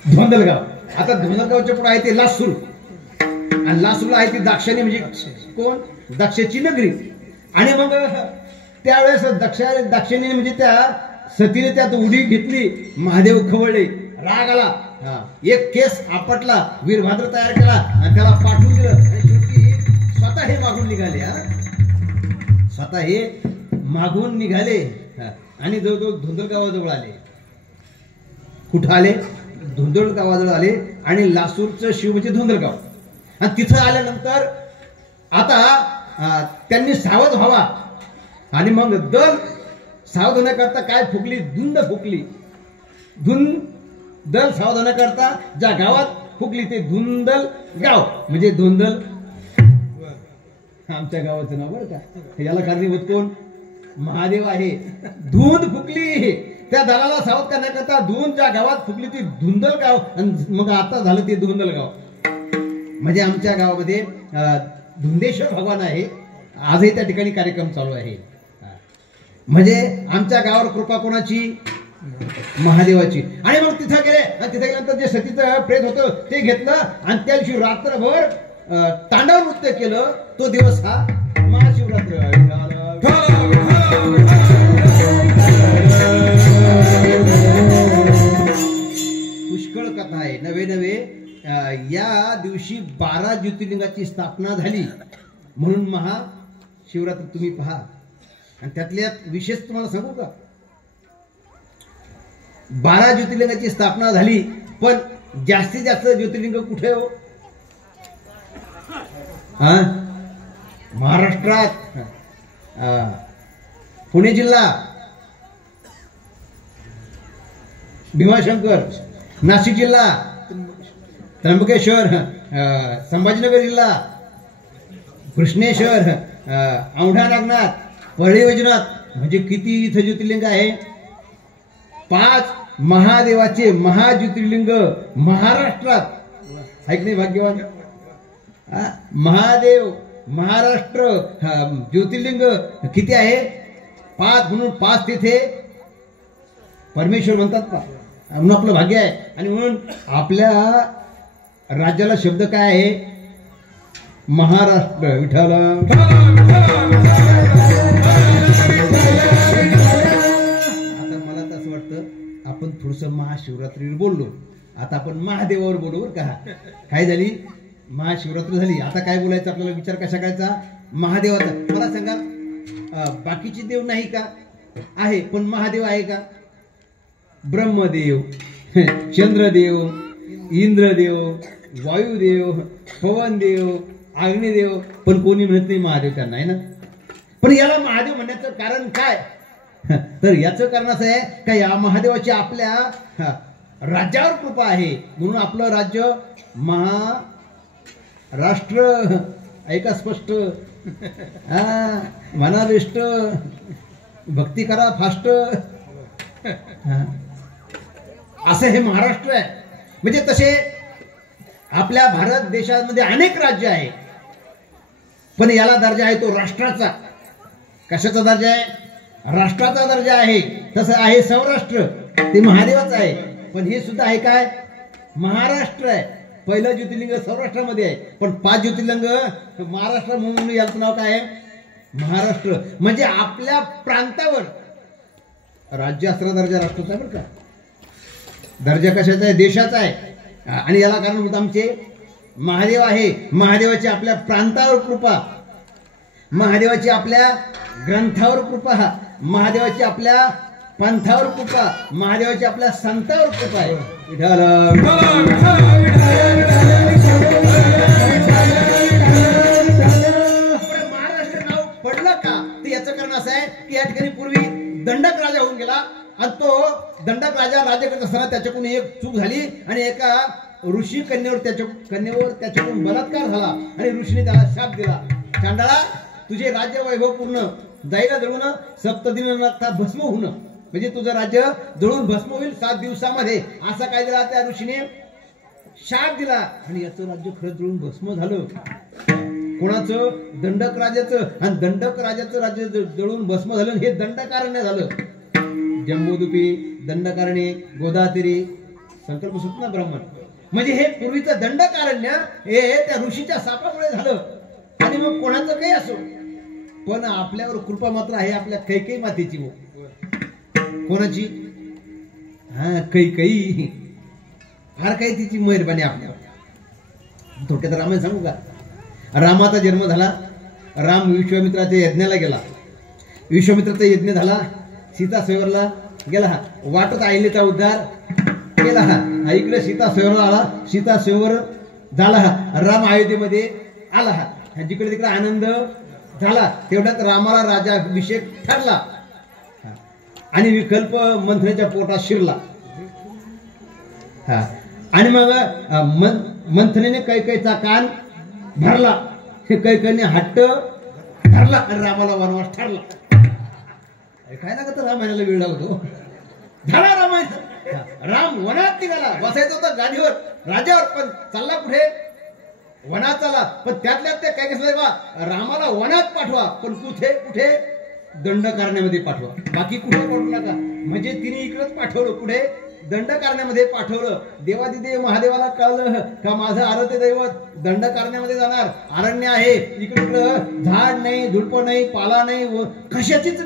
धोंदलगाव. आता धोंदलगावच्या पुढे आहे ते लासूर, आणि लासूरला आहे ती दाक्षाणी म्हणजे कोण? दक्षाची नगरी. आणि मग त्यावेळेस दाक्षाणी म्हणजे त्या सतीने त्यात उडी घेतली, महादेव खवळले, राग आला, एक केस आपटला, वीरभद्र तयार केला आणि त्याला पाठवून दिलं. आणि शेवटी स्वतः स्वतः हे मागून निघाले. स्वतः हे मागून निघाले आणि जवळजवळ धुंदळ गावाजवळ आले. कुठं आले? धुंदळ गावाजवळ आले आणि लासूरचं शिव म्हणजे धुंदळगाव. आणि तिथं आल्यानंतर आता त्यांनी सावध व्हावा आणि मग दल सावध होण्याकरता काय फुकली? धुंद फुकली. दल सावध होण्याकरता ज्या गावात फुकली ते धुंदल गाव म्हणजे धुंदल. आमच्या गावाचं नाव बरं का. याला कारणीभूत कोण? महादेव आहे. धुंद फुकली. त्या दलाला सावध करण्याकरता धुंद ज्या गावात फुकली ती धुंदल गाव आणि मग आता झालं ते धुंदल गाव. म्हणजे आमच्या गावामध्ये धुंदेश्वर भगवान आहे. आजही त्या ठिकाणी कार्यक्रम चालू आहे. म्हणजे आमच्या गावावर कृपा कोणाची? महादेवाची. आणि मग तिथं गेले आणि तिथे गेल्यानंतर जे सतीचं प्रेत होतं ते घेतलं आणि त्या दिवशी रात्रभर तांडव नृत्य केलं. तो दिवस हा महाशिवरात्र. पुष्कळ कथा आहे. नवे नवे या दिवशी 12 ज्योतिर्लिंगाची स्थापना झाली म्हणून महाशिवरात्र तुम्ही पहा. आणि त्यातल्या विशेष तुम्हाला सांगू का? 12 ज्योतिर्लिंगाची स्थापना झाली पण जास्तीत जास्त ज्योतिर्लिंग कुठे हो? महाराष्ट्रात पुणे जिल्हा, भीमाशंकर, नाशिक जिल्हा, त्र्यंबकेश्वर, संभाजीनगर जिल्हा, कृष्णेश्वर, औंढा नागनाथ, परळी वैजनाथ. म्हणजे किती इथं ज्योतिर्लिंग आहे? 5 महादेवाचे महाज्योतिर्लिंग महाराष्ट्रात. ऐक नाही भाग्यवान? महादेव महाराष्ट्र ज्योतिर्लिंग किती आहे? 5 म्हणून 5 तिथे परमेश्वर म्हणतात का? म्हणून आपलं भाग्य आहे. आणि म्हणून आपल्या राज्याला शब्द काय आहे? महाराष्ट्र. विठ्ठल. आता मला तसं वाटतं आपण थोडस महाशिवरात्रीवर बोललो. आता आपण महादेवावर बोलू बरं का. काय झाली? महाशिवरात्री झाली. आता काय बोलायचं आपल्याला? विचार कशा करायचा? महादेवाचा. मला सांगा बाकीचे देव नाही का? आहे. पण महादेव आहे का? ब्रह्मदेव, चंद्रदेव, इंद्रदेव, वायुदेव, पवनदेव, अग्निदेव. पण कोणी म्हणत नाही महादेव त्यांना, आहे ना. पण याला महादेव म्हणण्याचं कारण काय? तर याचं कारण असं आहे का या महादेवाची आपल्या राज्यावर कृपा आहे म्हणून आपलं राज्य महाराष्ट्र. ऐका स्पष्ट. म्हणा बेस्ट. भक्ती करा फास्ट. असं हे महाराष्ट्र आहे. म्हणजे तसे आपल्या भारत देशामध्ये अनेक राज्य आहे पण याला दर्जा आहे तो राष्ट्राचा. कशाचा दर्जा आहे? राष्ट्राचा दर्जा आहे. तसं आहे सौराष्ट्र. ते महादेवाचं आहे. पण हे सुद्धा आहे काय? महाराष्ट्र आहे. पहिलं ज्योतिर्लिंग सौराष्ट्रामध्ये आहे पण 5 ज्योतिर्लिंग महाराष्ट्र म्हणून याचं नाव काय आहे? महाराष्ट्र. म्हणजे आपल्या प्रांतावर राज्य असणारा दर्जा राष्ट्राचा आहे बरं का. दर्जा कशाचा आहे? देशाचा आहे. आणि याला कारण आमचे महादेव आहे. महादेवाची आपल्या प्रांतावर कृपा, महादेवाची आपल्या ग्रंथावर कृपा, महादेवाची आपल्या पंथावर कृपा, महादेवाची आपल्या संतावर कृपा आहे. महाराष्ट्र नाव पडलं का? तर याचं कारण असं आहे की या ठिकाणी पूर्वी दंडक राजा होऊन गेला आणि तो दंडक राजा राज्य करत असताना त्याच्याकडून एक चूक झाली आणि एका ऋषी कन्येवर त्याच्याकडून बलात्कार झाला आणि ऋषीने त्याला शाप दिला. चांडाळा, तुझे राज्य वैभव पूर्ण जाईला जळून 7 दिनांना भस्म होणं म्हणजे तुझं राज्य जळून भस्म होईल 7 दिवसामध्ये. असा काय दिला त्या ऋषीने? शाप दिला. आणि याचं राज्य खरंच जळून भस्म झालं. कोणाचं? दंडक राजाचं. आणि दंडक राजाचं राज्य जळून भस्म झालं. हे दंडकारण्य झालं. जम्बूद्वीपी, दंडकारण्य, गोदातीरी संकल्प सुटना ब्राह्मण. म्हणजे हे पूर्वीचं दंडकारण्य हे त्या ऋषीच्या सापामुळे झालं. आणि मग कोणाचं काही असो पण आपल्यावर कृपा मात्र आहे आपल्या कैकेयी मातेची. कोणाची? कैकेयी. फार काही तिची मेहरबानी आपल्यावर. थोडक्यात रामायण सांगू का? रामाचा जन्म झाला राम विश्वामित्राच्या यज्ञाला गेला. विश्वामित्राचा यज्ञ झाला, सीता स्वयंवरला गेला, वाटत अहिल्याचा उद्धार केला. इकडे सीता स्वयंवर आला, सीता स्वयंवर झाला, राम अयोध्येमध्ये आला. जिकडे तिकडे आनंद झाला. तेवढ्यात रामाला राजाभिषेक ठरला आणि विकल्प मंथनेच्या पोटात शिरला. आणि मग मंथनेने कैकेयीचा कान भरला, कैकेयीने हट्ट धरला आणि रामाला वनवास ठरला. काय ना तर रामायणाला वेळ लागतो. झाला रामायण. राम वनात निघाला, बसायचं होतं गादीवर राजावर, पण चालला कुठे? वनात चालला. पण त्यातल्या ते काय कसलं बा, रामाला वनात पाठवा, पण कुठे कुठे? दंड कारण्यामध्ये पाठवा, बाकी कुठे पाठवू नका. म्हणजे तिने इकडेच पाठवलं, कुठे? दंड कारण्यामध्ये पाठवलं. देवादिदेव महादेवाला कळलं का माझं आराध्य दैवत दंड कारण्यामध्ये जाणार. अरण्य आहे, इकडं झाड नाही, झुडप नाही, पाला नाही, कशाचीच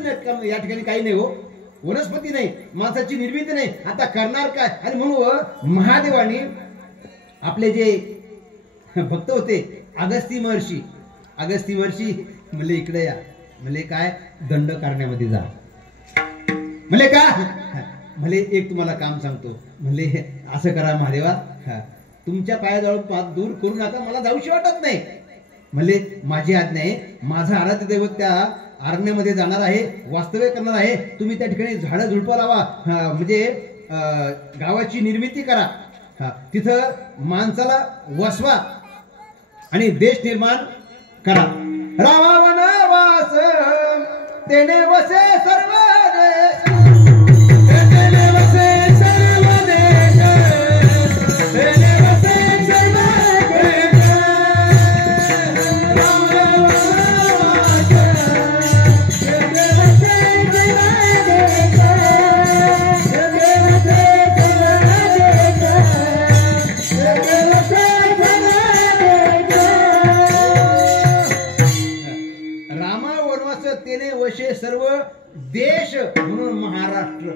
या ठिकाणी काही नाही हो, वनस्पती नाही, माणसाची निर्मिती नाही. आता करणार काय? आणि म्हणून महादेवानी आपले जे भक्त होते अगस्ती महर्षी म्हणले इकडे या. म्हणले काय? दंड कारण्यामध्ये जा. म्हणले का? म्हणले एक तुम्हाला काम सांगतो. म्हणले असं करा महादेवा, तुमच्या पायाजवळ पाय दूर करू नका, मला जाऊशी वाटत नाही. म्हणले माझी आज्ञा आहे, माझं आराध्य दैवत त्या अरण्यामध्ये जाणार आहे, वास्तव्य करणार आहे. तुम्ही त्या ठिकाणी झाडं झुडपं लावा, म्हणजे गावाची निर्मिती करा, तिथं माणसाला वसवा आणि देश निर्माण करा. रामा वनवास तेने वसे सर्व देश, तेने वसे सर्व देश, तेने वसे सर्व देश. राम वनवास तेने वसे सर्व देश, तेने वसे तेने वशे सर्व देश. म्हणून महाराष्ट्र,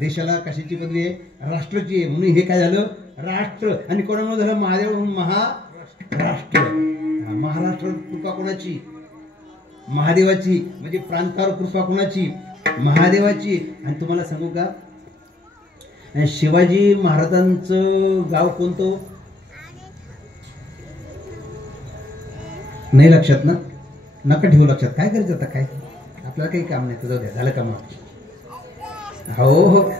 देशाला कशाची पदवी आहे? राष्ट्राची आहे. म्हणून हे काय झालं? राष्ट्र. आणि कोणामुळे झालं? महादेव म्हणून महाराष्ट्र. महाराष्ट्र कृपा कोणाची? महादेवाची. म्हणजे प्रांतावर कृपा कोणाची? महादेवाची. आणि तुम्हाला सांगू का, शिवाजी महाराजांचं गाव कोणतं? नाही लक्षात ना? नका ठेवू लक्षात. काय करायचं आता? काय आपल्याला काही काम नाही. तुझं द्या, झालं का मग? हो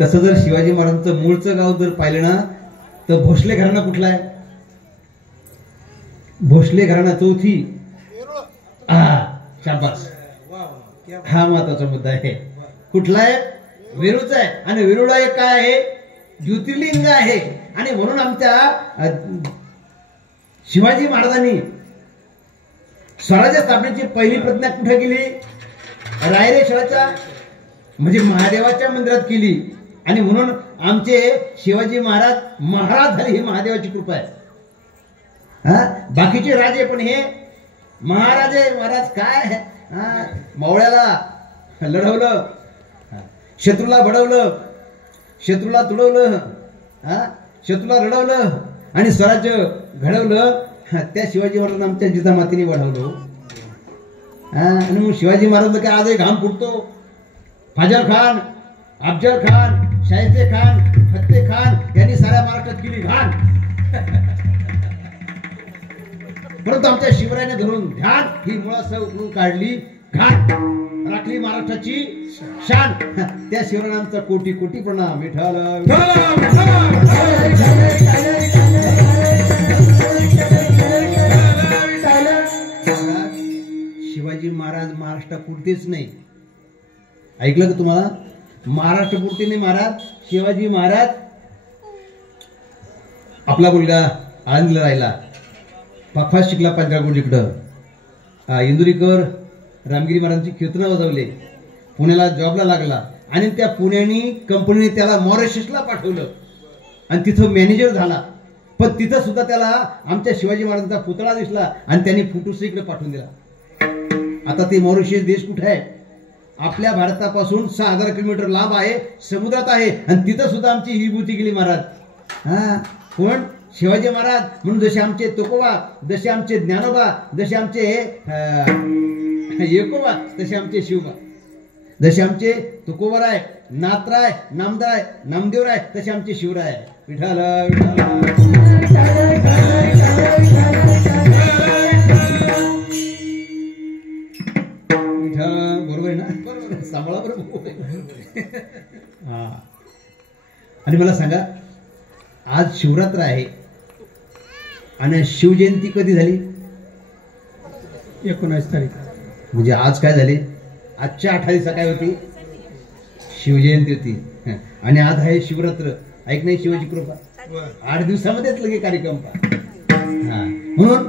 तसं जर शिवाजी महाराजांचं मूळचं गाव जर पाहिलं ना, तर भोसले घराणा कुठला आहे? भोसले घराणा चौथी. शाबास, हा महत्वाचा मुद्दा आहे. कुठला आहे? वेरूळचा आहे. आणि वेरूळला एक काय आहे? ज्योतिर्लिंग आहे. आणि म्हणून आमच्या शिवाजी महाराजांनी स्वराज्य स्थापनेची पहिली प्रतिज्ञा कुठे केली? रायरेश्वराच्या म्हणजे महादेवाच्या मंदिरात केली. आणि म्हणून आमचे शिवाजी महाराज झाले. ही महादेवाची कृपा आहे. बाकीचे राजे पण हे महाराज काय? मावळ्याला लढवलं, शत्रूला बडवलं, शत्रूला तुडवलं, शत्रूला रडवलं आणि स्वराज्य घडवलं. त्या शिवाजी महाराज आमच्या जिजामातीने वाढवलं. आणि मग शिवाजी महाराज काय आजही घाम फुटतो. फाजल खान, अफजल खान, शाहिस्ते खान, फत्ते खान यांनी साऱ्या महाराष्ट्रात केली घाण. परंतु आमच्या शिवरायाने धरून ध्यान ही मुळासह उकळून काढली घाण, राखली महाराष्ट्राची शान. त्या शिवरायांचा कोटी कोटी प्रणाम. विठ्ठल शिवाजी महाराज महाराष्ट्रापुरतेच नाही, ऐकलं का तुम्हाला? महाराष्ट्रापुरते नाही महाराज. शिवाजी महाराज आपला मुलगा आळंदीला राहिला, पाकफास शिकला पंजाबकडं, इंदुरीकर रामगिरी महाराजांची कीर्तनं वाजवले, पुण्याला जॉबला लागला आणि त्या पुण्यानी कंपनीने त्याला मॉरिशसला पाठवलं आणि तिथं मॅनेजर झाला. पण तिथं सुद्धा त्याला आमच्या शिवाजी महाराजांचा पुतळा दिसला आणि त्यांनी फुटूस इकडे पाठवून दिला. आता ते मॉरिशस देश कुठे आहे? आपल्या भारतापासून 6000 किलोमीटर लांब आहे, समुद्रात आहे. आणि तिथं सुद्धा आमची विभूती केली महाराज. कोण? शिवाजी महाराज म्हणून जसे आमचे तुकोबा, जसे आमचे ज्ञानोबा, जसे आमचे एकोबा, तसे आमचे शिवबा, जसे आमचे तुकोबाराय, नाथराय, नामदाय, नामदेवराय, तसे आमचे शिवराय. विठाल बरोबर आहे ना? बरोबर, सांभाळा बरोबर. हा. आणि मला सांगा, आज शिवरात्र आहे आणि शिवजयंती कधी झाली? 19 तारीख. म्हणजे आज काय झाले? आजच्या 8 दिवसा काय होती? शिवजयंती होती. आणि आज आहे शिवरात्र. ऐक नाही, शिवाची कृपा 8 दिवसामध्येच लगे कार्यक्रम पहा. म्हणून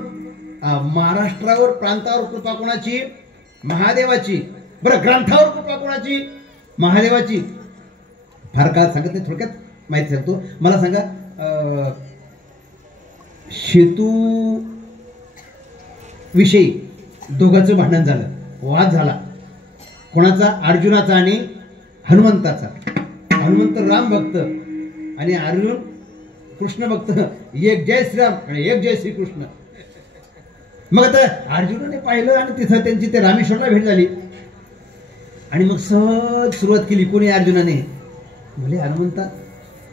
महाराष्ट्रावर, प्रांतावर कृपा कोणाची? महादेवाची. बरं, ग्रंथावर कृपा कोणाची? महादेवाची. फार काळ सांगत नाही, थोडक्यात माहिती सांगतो. मला सांगा, सेतू विषयी दोघांचं भांडण झालं, वाद झाला. कोणाचा? अर्जुनाचा आणि हनुमंताचा. हनुमंत राम भक्त आणि अर्जुन कृष्ण भक्त. एक जय श्रीराम आणि एक जय श्रीकृष्ण. मग आता अर्जुनाने पाहिलं आणि तिथं त्यांची ते रामेश्वरला भेट झाली. आणि मग सहज सुरुवात केली. कोणी? अर्जुनाने. म्हणे हनुमंता,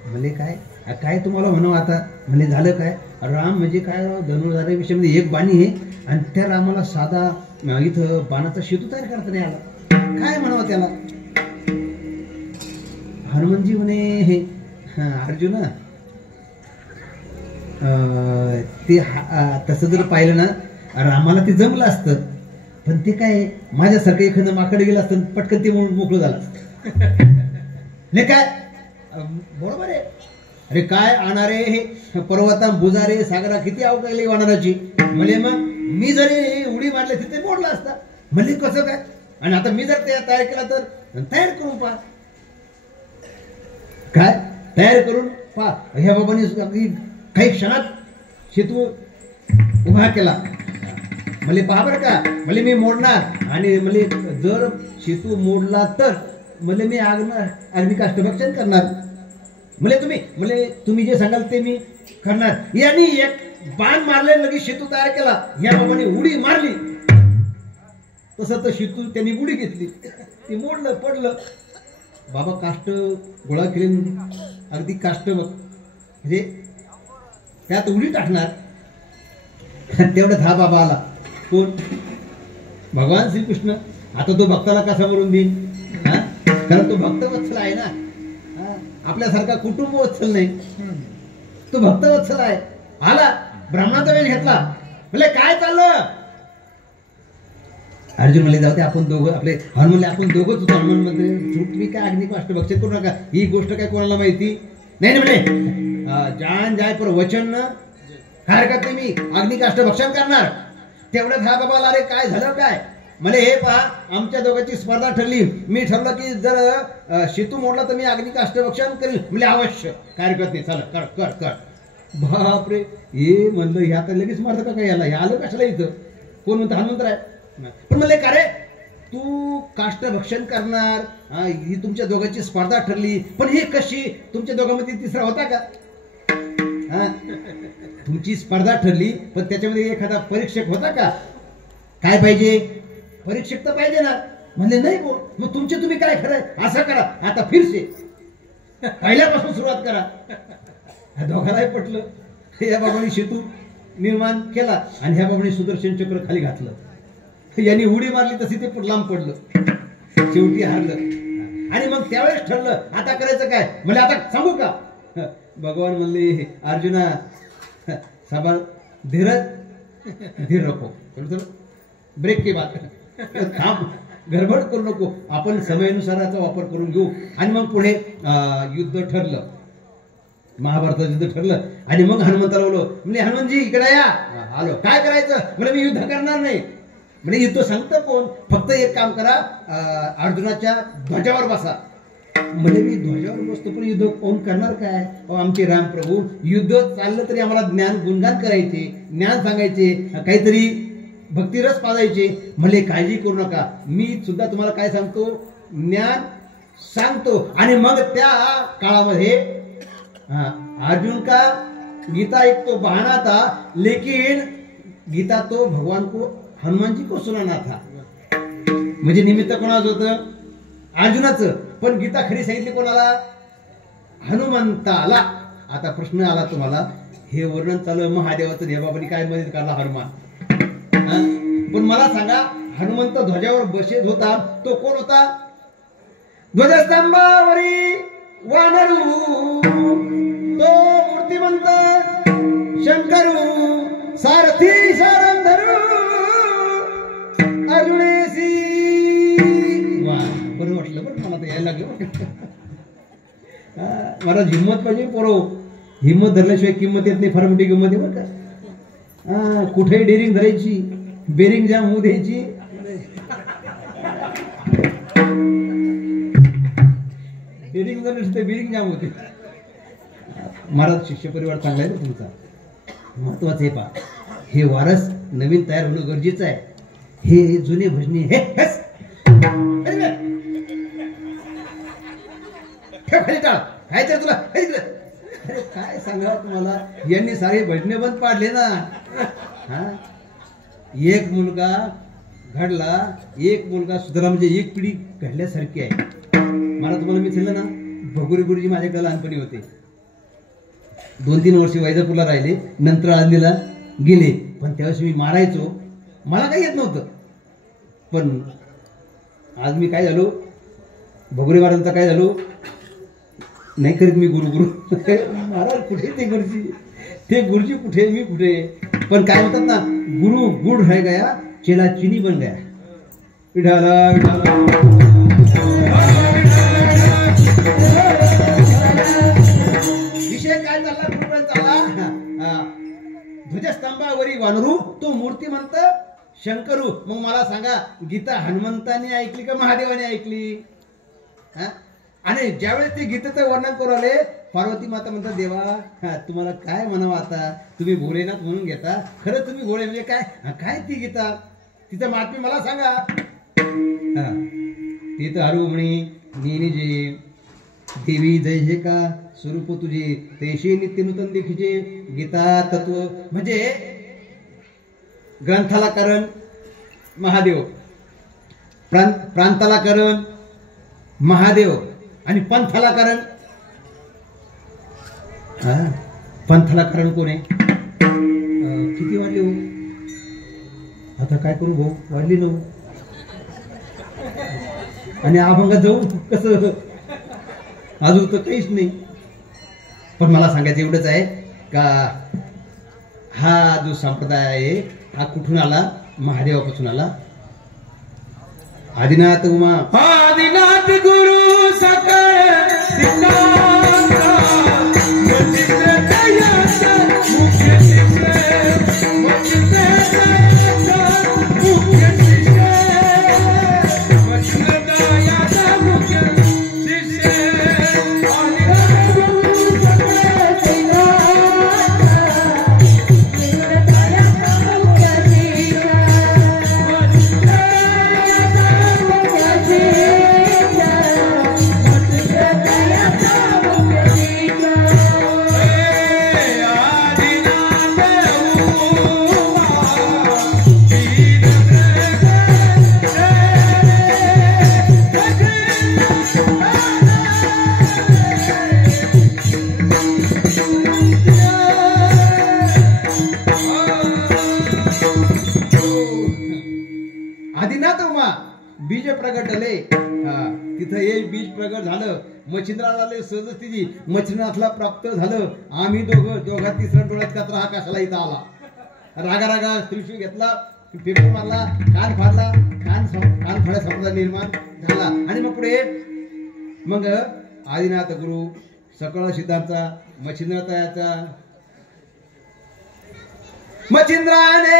म्हणे काय काय तुम्हाला म्हणावं आता? म्हणे झालं काय? राम म्हणजे काय? धनुर्धाराविषयी एक बाणी आहे आणि त्या रामाला साधा इथं बाणाचा सेतू तयार करता नाही आला. काय म्हणावं त्याला? हनुमानजी म्हणे, हे अर्जुना, ते तसं जर पाहिलं ना, रामाला ते जमलं असतं, पण ते काय माझ्यासारखं एखादं माकडे गेलं असतं, पटकन ते मोकळं झालं असतं. नाही काय? बरोबर आहे. अरे काय आणणारे हे पर्वता बुजारे सागरा किती अवकाळली वानराची. म्हणजे मग मी जरी उडी मारली तिथे मोडला असता. म्हणजे कसं काय? आणि आता मी जर तयार केला तर तयार करून पहा. काय तयार करून पहा. ह्या बाबांनी अगदी काही क्षणात सेतू उभा केला. म्हणजे पहा बरं का, म्हणजे मी मोडणार आणि म्हणजे जर सेतू मोडला तर म्हणजे मी अग्निक अष्टभक्षण करणार. म्हणजे तुम्ही जे सांगाल ते मी करणार. यांनी एक बाण मारले, लगेच सेतू तयार केला. या बाबाने उडी मारली, तसं तर सेतू त्यांनी उडी घेतली, ती मोडलं, पडलं. बाबा काष्ट गोळा केले, अगदी काष्ट म्हणजे त्यात उडी टाकणार. तेवढ्यात हा बाबा आला. कोण? भगवान श्रीकृष्ण. आता तो भक्ताला कसा मरून देईन? कारण तो भक्तवत्सल आहे ना, आपल्यासारखा कुटुंब वत्सल नाही, तो भक्तवत्सल आहे. आला, ब्राह्मणाचा वेश घेतला. म्हणजे काय चाललं? अर्जुन म्हणले, जाऊ दे आपण दोघं, आपले हनुमान म्हणले आपण दोघंच होतो. हनुमान मध्ये तुम्ही काय अग्निक अष्टभक्षण करू नका, ही गोष्ट काय कोणाला माहिती नाही. म्हणे जान जाय पर वचन काय करते, मी अग्निक अष्टभक्षण करणार. तेवढ्यात हा बाबा, अरे काय झालं काय? म्हणजे हे पहा, आमच्या दोघांची स्पर्धा ठरली. मी ठरलं की जर सेतू मोडला तर मी अग्निक अष्टभक्षण करील. म्हणजे अवश्य, काय हरकत नाही, चला कर कर कर. बापरे, हे म्हणलं हे आता लगेच मारतं का काय? याला हे आलं कशाला इथं? कोण म्हणतं? हनुमंत आहे. पण म्हणले का रे, तू काष्टभक्षण करणार, ही तुमच्या दोघांची स्पर्धा ठरली, पण ही कशी? तुमच्या दोघांमध्ये तिसरा होता का? तुमची स्पर्धा ठरली, पण त्याच्यामध्ये एखादा परीक्षक होता का? काय पाहिजे? परीक्षक तर पाहिजे ना. म्हणजे नाही बोल, मग तुमचे तुम्ही काय खरं असं करा, आता फिरसे पहिल्यापासून सुरुवात करा. दोघांनाही पटलं. या बाबांनी सेतू निर्माण केला आणि ह्या बाबांनी सुदर्शन चक्र खाली घातलं. यांनी उडी मारली तशी ते लांब पडलं. शेवटी हारलं. आणि मग त्यावेळेस ठरलं आता करायचं काय? म्हणजे आता सांगू का? भगवान म्हणले, अर्जुना सभा धीर रखो, ब्रेक की बात, थांब, गडबड करू नको. आपण समयानुसाराचा वापर करून घेऊ. आणि मग पुढे युद्ध ठरलं, महाभारताचं युद्ध ठरलं. आणि मग हनुमंताला बोललो, म्हणजे हनुमानजी इकडे या. आलो. काय करायचं? म्हणजे मी युद्ध करणार नाही. म्हणजे युद्ध सांगतं कोण? फक्त एक काम करा, अर्जुनाच्या ध्वजावर बसा. म्हणजे मी ध्वजावर बसतो, पण युद्ध कोण करणार काय? आमचे रामप्रभू, युद्ध चाललं तरी आम्हाला ज्ञान गुणगान करायचे, ज्ञान सांगायचे, काहीतरी भक्तिरस पाजायचे. म्हणजे काळजी करू नका, मी सुद्धा तुम्हाला काय सांगतो, ज्ञान सांगतो. आणि मग त्या काळामध्ये अर्जुन का गीता एक तो बहाना था, लेकिन गीता तो भगवान को हनुमान जी को सुनाना था. म्हणजे निमित्त कोणाचं होतं? अर्जुनाचं. पण गीता खरी सांगितली कोणाला? हनुमंताला. आता प्रश्न आला तुम्हाला, हे वर्णन चालू महादेवाचं, देवाबानी काय मदत करला हनुमान. पण मला सांगा, हनुमंत ध्वजावर बसेत होता तो कोण होता? ध्वजस्तंभावरी वानरू तो मूर्तिमंत शंकरू सारथी सारंधरू अर्जुनेसी. वा, बरं वाटलं बरं मला, तर यायला लागलं. मला हिंमत पाहिजे पोरो. हिंमत धरल्याशिवाय किंमत येत नाही. फार मोठी किंमत आहे बरं का. कुठेही डेरिंग धरायची, बेरिंग जाम होऊ द्यायची. डेरिंग धरल्याशिवाय ते बेरिंग जाम होते. महाराज शिष्य परिवार चांगला आहे तुमचा. महत्वाचं आहे पहा, हे वारस नवीन तयार होणं गरजेचं आहे. हे जुने भजनी हे काय तर तुला अरे काय सांगा तुम्हाला, यांनी सारे भजने बंद पाडले ना. एक मुलगा घडला, एक मुलगा सुधारला, म्हणजे एक पिढी घडल्यासारखी आहे. मला तुम्हाला मी सांगितलं ना, भगोरी गुरुजी माझ्याकडे लहानपणी होते. 2-3 वर्ष वैजापूरला राहिले, नंतर आळंदीला गेले. पण त्यावेळेस मी मारायचो, मला काही येत नव्हतं. पण आज मी काय झालो, भगोरी महाराजांचा काय झालो, नाही करीत मी गुरु गुरु. महाराज कुठे ते गुरुजी, ते गुरुजी कुठे, मी कुठे. पण काय म्हणतात ना, गुरु गुड रह गया, चेला चिनी बन गया. विठाला विठाला. विषय काय चालला, कुठपर्यंत चालला? ध्वजस्तंभावरी वानरू तो मूर्तिमंत शंकरू. मग मला सांगा, गीता हनुमंताने ऐकली का महादेवाने ऐकली? आणि ज्यावेळेस ते गीतेचं वर्णन करू आले, पार्वती माता म्हणतात, देवा तुम्हाला काय म्हणावं आता, तुम्ही भोलेनाथ म्हणून घेता, खरं तुम्ही भोळे म्हणजे काय? काय ती गीता, तिचं महात्म्य मला सांगा. ती तर हरू म्हणी नेनी जे देवी जय हे का स्वरूप तुझे तैसे नित्य नूतन देखीचे. गीता तत्व म्हणजे ग्रंथाला करण महादेव, प्रांताला करण महादेव, आणि पंथाला करण. पंथाला करण कोण आहे? किती वाढले हो आता, काय करू भाऊ, वाढली न. आणि अभंगात जाऊ कसं, अजून तर काहीच नाही. पण मला सांगायचं एवढंच आहे का, हा जो संप्रदाय आहे हा कुठून आला? महादेवापासून आला. आदिनाथ उमा, आदिनाथ गुरु सकळ सिद्धांत, वचित्र दयाचा मुख्य शिष्य, वचित्र दयाचा मुख्य शिष्य, वचित्र दयाचा मुख्य शिष्य. आदिनाथ गुरु सकळ सिद्धांत, वचित्र दयाचा मुख्य शिष्य, वचित्र आदिनाथ उमा बीज प्रगटले. तिथं हे बीज प्रगट झालं. मच्छिंद्राला सहजस्थिती मच्छिंद्रनाथला प्राप्त झालं. आम्ही दोघा तिसऱ्या डोळ्यात कचरा हा कशाला इथं आला. रागा रागा त्रिशूळ घेतला, पेपर मारला, कान फाडला, कान फाड्या संप्रदाय निर्माण झाला. आणि मग पुढे मग आदिनाथ गुरु सकळ सिद्धांचा मच्छिंद्र तयाचा. मच्छिंद्राने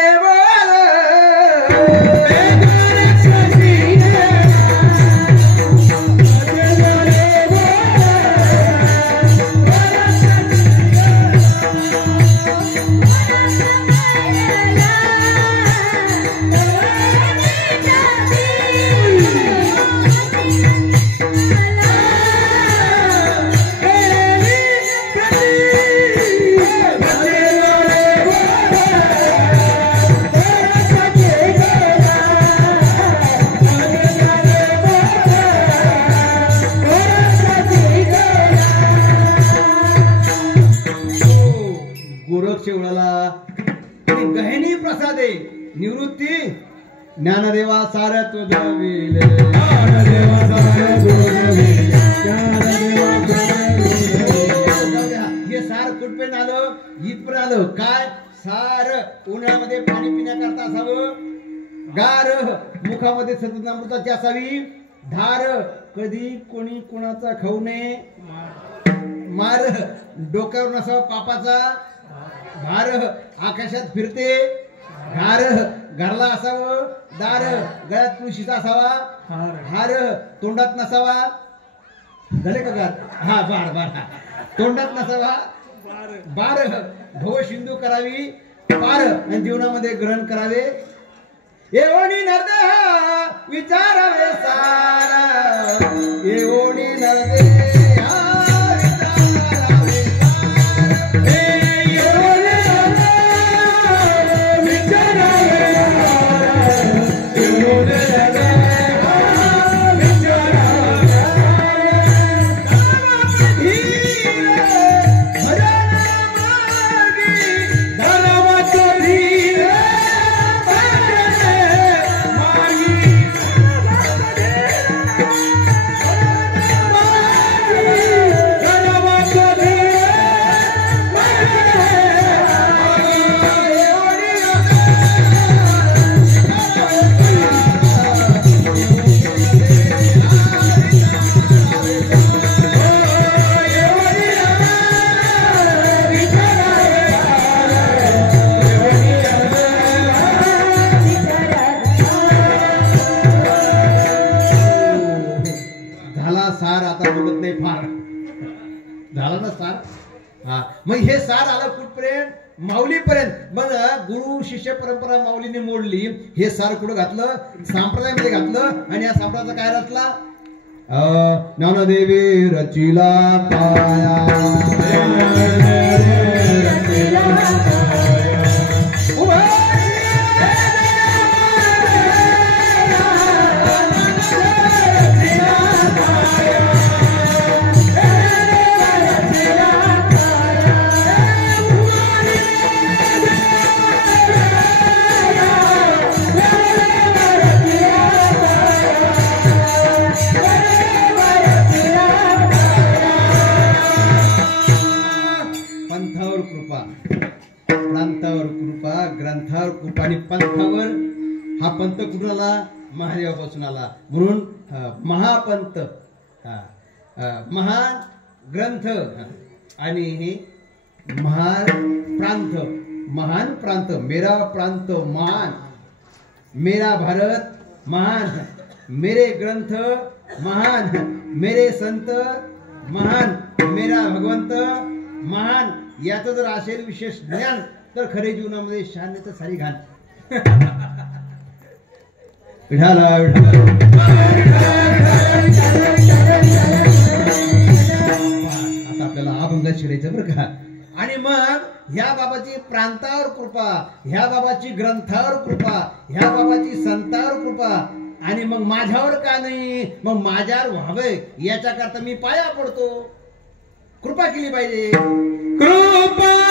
वर्ष उडाला आणि गहिनी प्रसादे निवृत्ती ज्ञानदेवा सार तुझ विले हे सार कुठपर्यंत आलं इथपर्यंत आलं काय सार उन्हाळ्यामध्ये पाणी पिण्याकरता असावं गार मुखामध्ये सतनामृताची असावी धार कधी कोणी कोणाचा खाऊ नये मार डोक्यावर नसावा पापाचा भार आकाशात फिरते घार घरला असावं दार गळ्यात तुळशीचा असावा हार तोंडात नसावा झाले का गार हा बार बार तोंडात नसावा बार भव सिंधू करावी पार आणि जीवनामध्ये ग्रहण करावे एवढी नरदे विचारावे सारा एवढी नरदे मग हे सार आलं कुठपर्यंत माऊलीपर्यंत मग गुरु शिष्य परंपरा माऊलीने मोडली हे सार कुठं घातलं संप्रदायामध्ये घातलं आणि या संप्रदायाचा काय रचला ज्ञानदेवी रचिला पाया ग्रंथावर कृपा आणि पंथावर हा पंथ कुठून आला महादेवापासून आला म्हणून महापंथ महान ग्रंथ आणि हे महान प्रांत मेरा प्रांत महान मेरा भारत महान मेरे ग्रंथ महान मेरे संत महान मेरा भगवंत महान याचं जर असेल विशेष ज्ञान तर खरे जीवनामध्ये शांत सारी घाल विठाला आता आपल्याला अभंगात शिरायचं बरं का आणि मग ह्या बाबाची प्रांतावर कृपा ह्या बाबाची ग्रंथावर कृपा ह्या बाबाची संतावर कृपा आणि मग माझ्यावर का नाही मग माझ्यावर व्हावे याच्याकरता मी पाया पडतो कृपा केली पाहिजे कृपा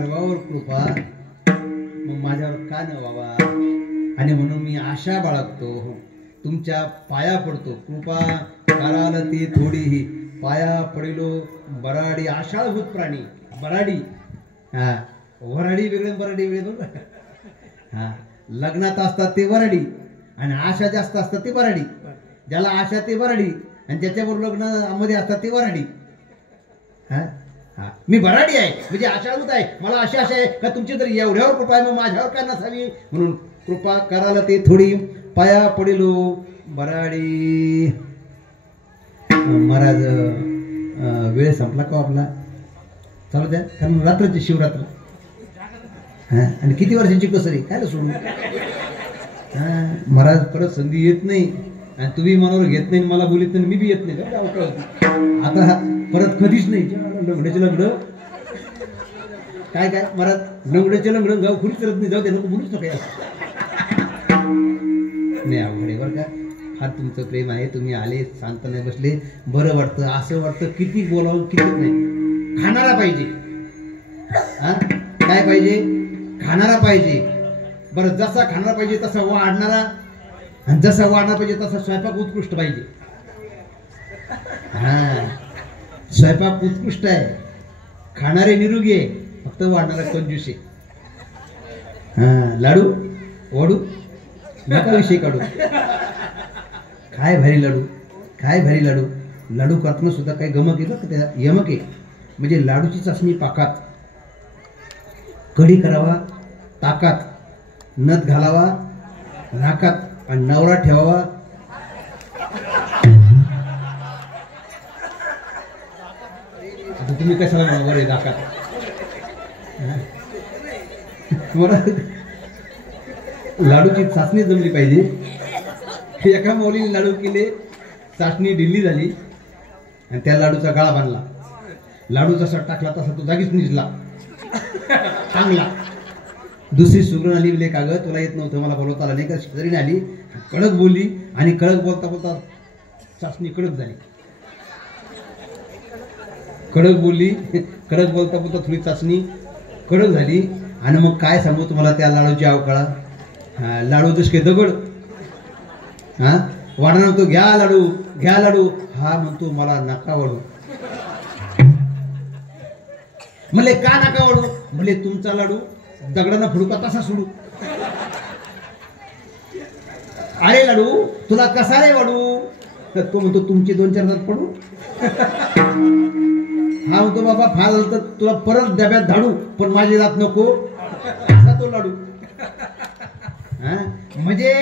सर्वावर कृपा, मग माझ्यावर का न बाबा? आणि म्हणून मी आशा बाळगतो, तुमच्या पाया पडतो. कृपा कराल ती थोडीही, पाया पडिलो बराडी. आषाढभूत प्राणी बराडी. हा, वराडी वेगळे बराडी वेगळे बरोबर. हा, लग्नात असतात ते वराडी आणि आशा जास्त असतात ते बराडी. ज्याला आशा ते बराडी आणि ज्याच्याबरोबर लग्नामध्ये असतात ते वराडी. हा हा, मी बराडी आहे म्हणजे आशाभूत आहे. मला अशी आशा आहे का तुमची जर एवढ्यावर कृपा आहे मग माझ्यावर काय नसावी. म्हणून कृपा करायला ते थोडी, पाया पडिलो बराडी. महाराज वेळ संपला का आपला? चालू द्या, कारण रात्रची शिवरात्र. हा, आणि किती वर्षांची कसरी काय सोडून. हा, महाराज परत संधी येत नाही आणि तुम्ही मनावर घेत नाही, मला बोलित नाही, मी बी येत नाही. आता परत कधीच नाही. लंगड्याचे लंगड काय काय महाराज, लंगड्याचे लंगड गाव खुलीच करत नाही. जाऊ दे, नको बोलूच नका. नाही अवघड बरं का. फार तुमचं प्रेम आहे, तुम्ही आले शांत नाही बसले, बरं वाटतं. असं वाटतं किती बोलावं किती नाही. खाणारा पाहिजे. हा, काय पाहिजे? खाणारा पाहिजे. बरं, जसा खाणारा पाहिजे तसा वाढणारा, आणि जसा वाढणार पाहिजे तसा स्वयंपाक उत्कृष्ट पाहिजे. हा, स्वयंपाक उत्कृष्ट आहे, खाणारे निरोगी आहे, फक्त वाढणारा कंजूस आहे. हा, लाडू वडू नका विषय काढू. काय भारी लाडू, काय भारी लाडू. लाडू करताना सुद्धा काही गमक येतं का त्याला? यमक आहे. म्हणजे लाडूची चाचणी पाकात, कढी करावा ताकात, नथ घालावा नाकात आणि नवरा ठेवावा. आता तुम्ही कशाला बरोबर आहे नाकात? लाडूची चाचणी जमली पाहिजे. एका माऊलीने लाडू केले, चाचणी ढिल्ली झाली आणि त्या लाडूचा गाळा बांधला. लाडू जसा टाकला तसा तो जागीच निजला चांगला. दुसरी सुगरण आली, बोले का ग तुला येत नव्हतं, मला बोलवता आलं नाही का? शेजारीने आली, कडक बोलली आणि कडक बोलता बोलता चाचणी कडक झाली. कडक बोलली, कडक बोलता बोलता थोडी चाचणी कडक झाली. आणि मग काय सांगू तुम्हाला त्या लाडूची अवकाळा. लाडू जस काही दगड. हा, वाढणार म्हणतो घ्या लाडू घ्या लाडू, हा म्हणतो मला नका वाढू. म्हणले का नका वाढू? म्हणले तुमचा लाडू दगडांना फोडू का तसा सोडू. अरे लाडू तुला कसा रे वाढू? तर तो म्हणतो तुमचे 2-4 दात पडू. हा म्हणतो बाबा फार झालं तर तुला परत डब्यात धाडू, पण माझे दात नको. असा तो लाडू. हा, म्हणजे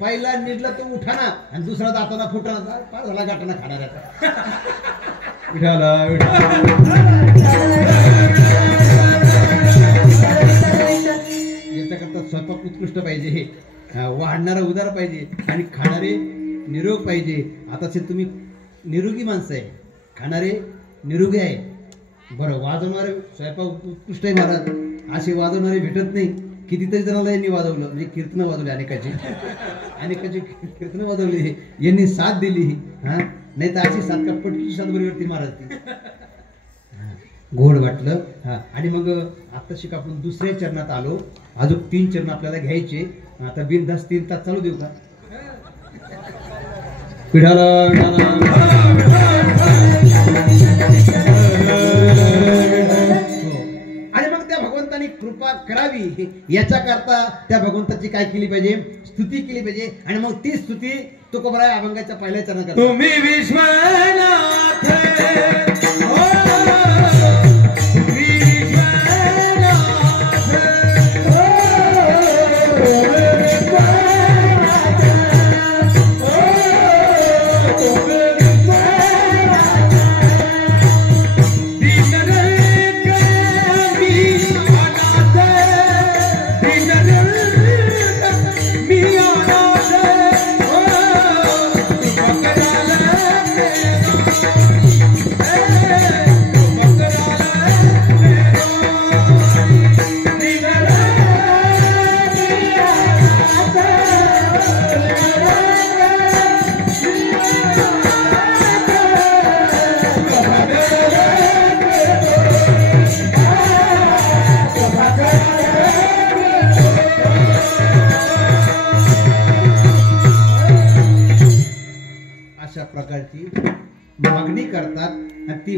पहिला निडला तो उठाना आणि दुसरा दाताना फुटाना, फार झाला गाठाना खाणाऱ्याचा. याच्याकरता स्वयंपाक उत्कृष्ट पाहिजे, वाढणारा उदार पाहिजे आणि खाणारे निरोग पाहिजे. आता तुम्ही निरोगी माणसं आहे, खाणारे निरोगी आहे. बरं, वाजवणारे स्वयंपाक उत्कृष्ट आहे महाराज. असे वाजवणारे भेटत नाही. कितीतरी जणांना यांनी वाजवलं, म्हणजे कीर्तनं वाजवली अनेकाची कीर्तनं वाजवली, यांनी साथ दिली. हा, नाही तर अशी साथ का पटकीची साथ बरोबरती महाराज ती. गोड वाटलं. हा, आणि मग आता शिक आपण दुसऱ्या चरणात आलो. अजून 3 चरण आपल्याला घ्यायचे. आता बिनधास 3 तास चालू देऊ का? आणि मग त्या भगवंतानी कृपा करावी याच्याकरता त्या भगवंताची काय केली पाहिजे? स्तुती केली पाहिजे. आणि मग ती स्तुती तुकोबराय अभंगाच्या पहिल्या चरणात करतो. तुम्ही विश्वनाथ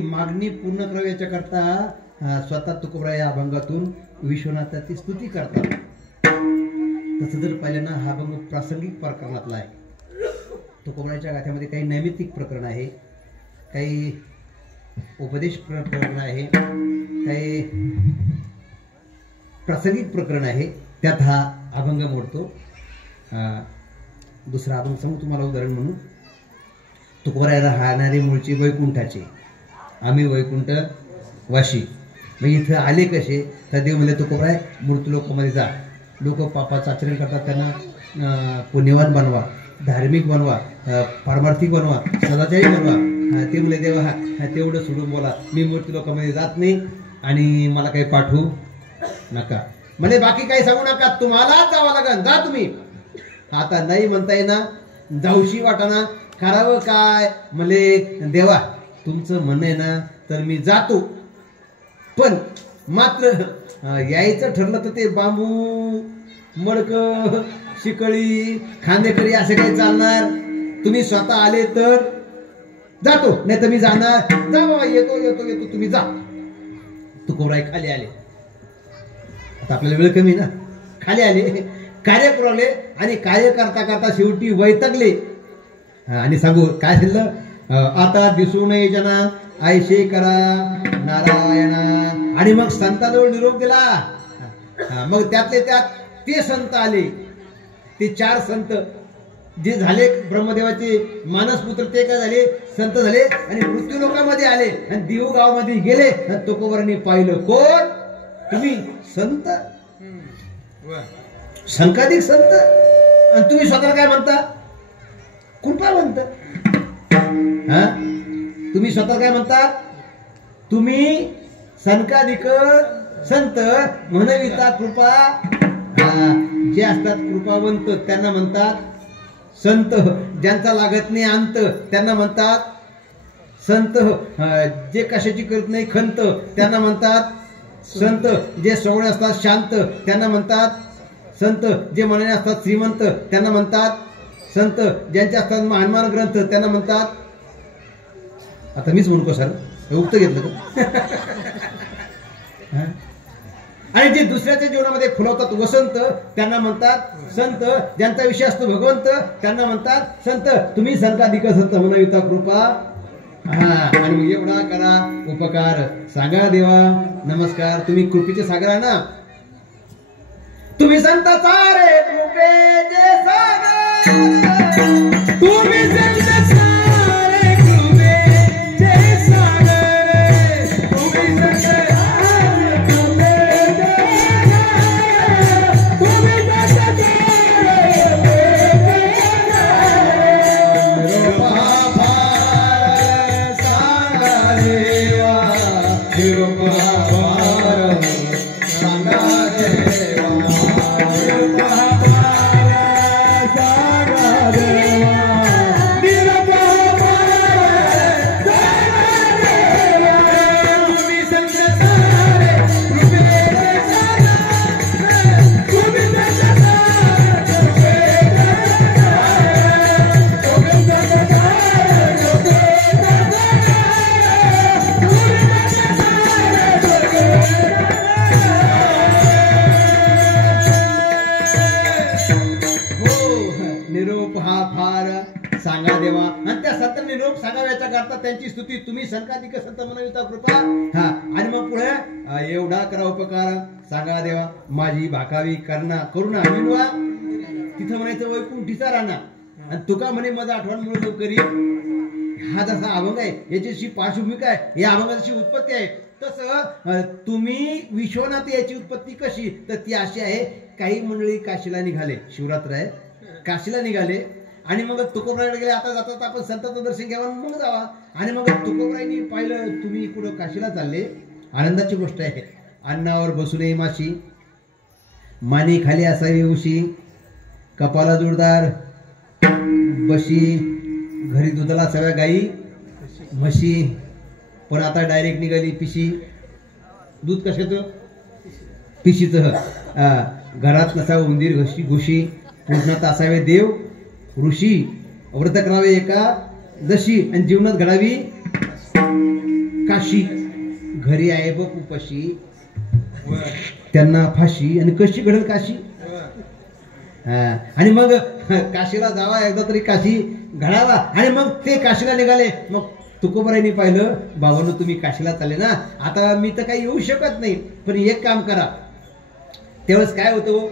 मागणी पूर्ण करावी याच्याकरता स्वतः तुकोबरा या अभंगातून विश्वनाथाची स्तुती करतात. तसं जर पाहिलं ना, हा अभंग प्रासंगिक प्रकरणातला आहे. तुकोबराच्या गाथ्यामध्ये काही नैमित्तिक प्रकरण आहे, काही उपदेश प्रकरण आहे, काही प्रासंगिक प्रकरण आहे. त्यात हा अभंग मोडतो. दुसरा अभंग सांगू तुम्हाला उदाहरण म्हणून. तुकोबरायला राहणारे मूळचे वैकुंठाचे, आम्ही वैकुंठ वाशी. मग इथं आले कसे तर देव म्हणले तुकोबराय मूर्ती लोकांमध्ये जा, लोक पापाचं आचरण करतात, त्यांना पुण्यवान बनवा, धार्मिक बनवा, पारमार्थिक बनवा, सदाचारी बनवा. ते म्हणले देवा हा तेवढं सोडून बोला, मी मूर्ती लोकांमध्ये जात नाही आणि मला काही पाठवू नका. म्हणजे बाकी काही सांगू नका, तुम्हालाच जावं लागेल, जा तुम्ही. आता नाही म्हणता येईना, जाऊशी वाटाना, करावं काय. म्हणले देवा तुमचं म्हणणं आहे ना तर मी जातो, पण मात्र यायचं ठरलं तर ते बांबू, मडक, शिकळी, खांदेकरी असे काही चालणार. तुम्ही स्वतः आले तर जातो, नाही तर मी जाणार. जा बाबा, येतो येतो येतो, तुम्ही जा. तुकोबराय खाली आले. आता आपल्याला वेळ कमी ना, खाली आले, कार्य पुरवले आणि कार्य करता करता शेवटी वैतागले. आणि सांगू काय झालं, आता दिसू नये जना ऐशे करा नारायणा. आणि मग संताजवळ निरोप दिला. मग त्यातले त्यात ते संत आले, ते 4 संत जे झाले ब्रह्मदेवाचे मानसपुत्र, ते काय झाले संत झाले आणि मृत्यू लोकांमध्ये आले आणि देव गावामध्ये गेले. तुकोबरांनी पाहिलं, कोण तुम्ही संत, संकाधिक संत, आणि तुम्ही स्वतः काय म्हणता कृपावंत. हा, तुम्ही स्वतः काय म्हणतात, तुम्ही संकाधिक संत म्हणविता कृपा. जे असतात कृपावंत त्यांना म्हणतात संत, ज्यांचा लागत नाही अंत त्यांना म्हणतात संत, जे कशाची करत नाही खंत त्यांना म्हणतात संत, जे श्रवण असतात शांत त्यांना म्हणतात संत, जे मनाने असतात श्रीमंत त्यांना म्हणतात संत, ज्यांचे असतात महान ग्रंथ त्यांना म्हणतात. आता मीच म्हणतो सर, उक्त घेतलं का. आणि जे दुसऱ्याच्या जीवनामध्ये फुलवतात वसंत त्यांना म्हणतात संत, ज्यांचा विषय असतो भगवंत त्यांना म्हणतात संत. तुम्ही संताधिक संत म्हणविता कृपा. आणि मग एवढा करा उपकार, सांगा देवा नमस्कार, तुम्ही कृपेचे सागर आहे ना, तुम्ही संत सारे कृपेचे सागर, तुम्ही संत सारे कृपेचे सागर, तुम्ही संत सारे कृपेचे सागर, तुम्ही संत त्यांची स्तुती, तुम्ही संकाधिक संत म्हणविता कृपा. आणि मग पुढे एवढा करा उपकार, सांगा देवा माझी भाकावी करुणा विनवा. तिथं म्हणायचं वैकुंठीचा राणा, आणि तुका म्हणे माझा आठवण म्हणून लवकरी. हा जसा अभंग आहे याची पार्श्वभूमी काय, या अभंगाची उत्पत्ती आहे. तसं तुम्ही विश्वनाथ याची उत्पत्ती कशी, तर ती अशी आहे. काही मंडळी काशीला निघाले, शिवरात्र आहे, काशीला निघाले आणि मग तुकोबरायला गेले. आता जातात आपण संतांचं दर्शन घ्यावं मग जावा. आणि मग तुकोबरायांनी पाहिलं तुम्ही कुठं काशीला चालले, आनंदाची गोष्ट आहे. अन्नावर बसू नये माशी, माने खाली असावी उशी, कपाला जोरदार बशी, घरी दुधाला सगळ्या गाई म्हशी, पण आता डायरेक्ट निघाली पिशी. दूध कशाचं, पिशीचं. घरात नसावं उंदीर घुशी, पूर्णात असावे देव ऋषी, व्रत करावे एका दशी, आणि जीवनात घडावी काशी घरी आहे बघ उपाशी, त्यांना फाशी, आणि कशी घडेल काशी. आणि मग काशीला जावा एकदा तरी, काशी घडावा. आणि मग ते काशीला निघाले. मग तुकोबारायांनी पाहिलं, बाबांनो तुम्ही काशीला चालले ना, आता मी तर काही येऊ शकत नाही, पण एक काम करा. त्यावेळेस काय होतं,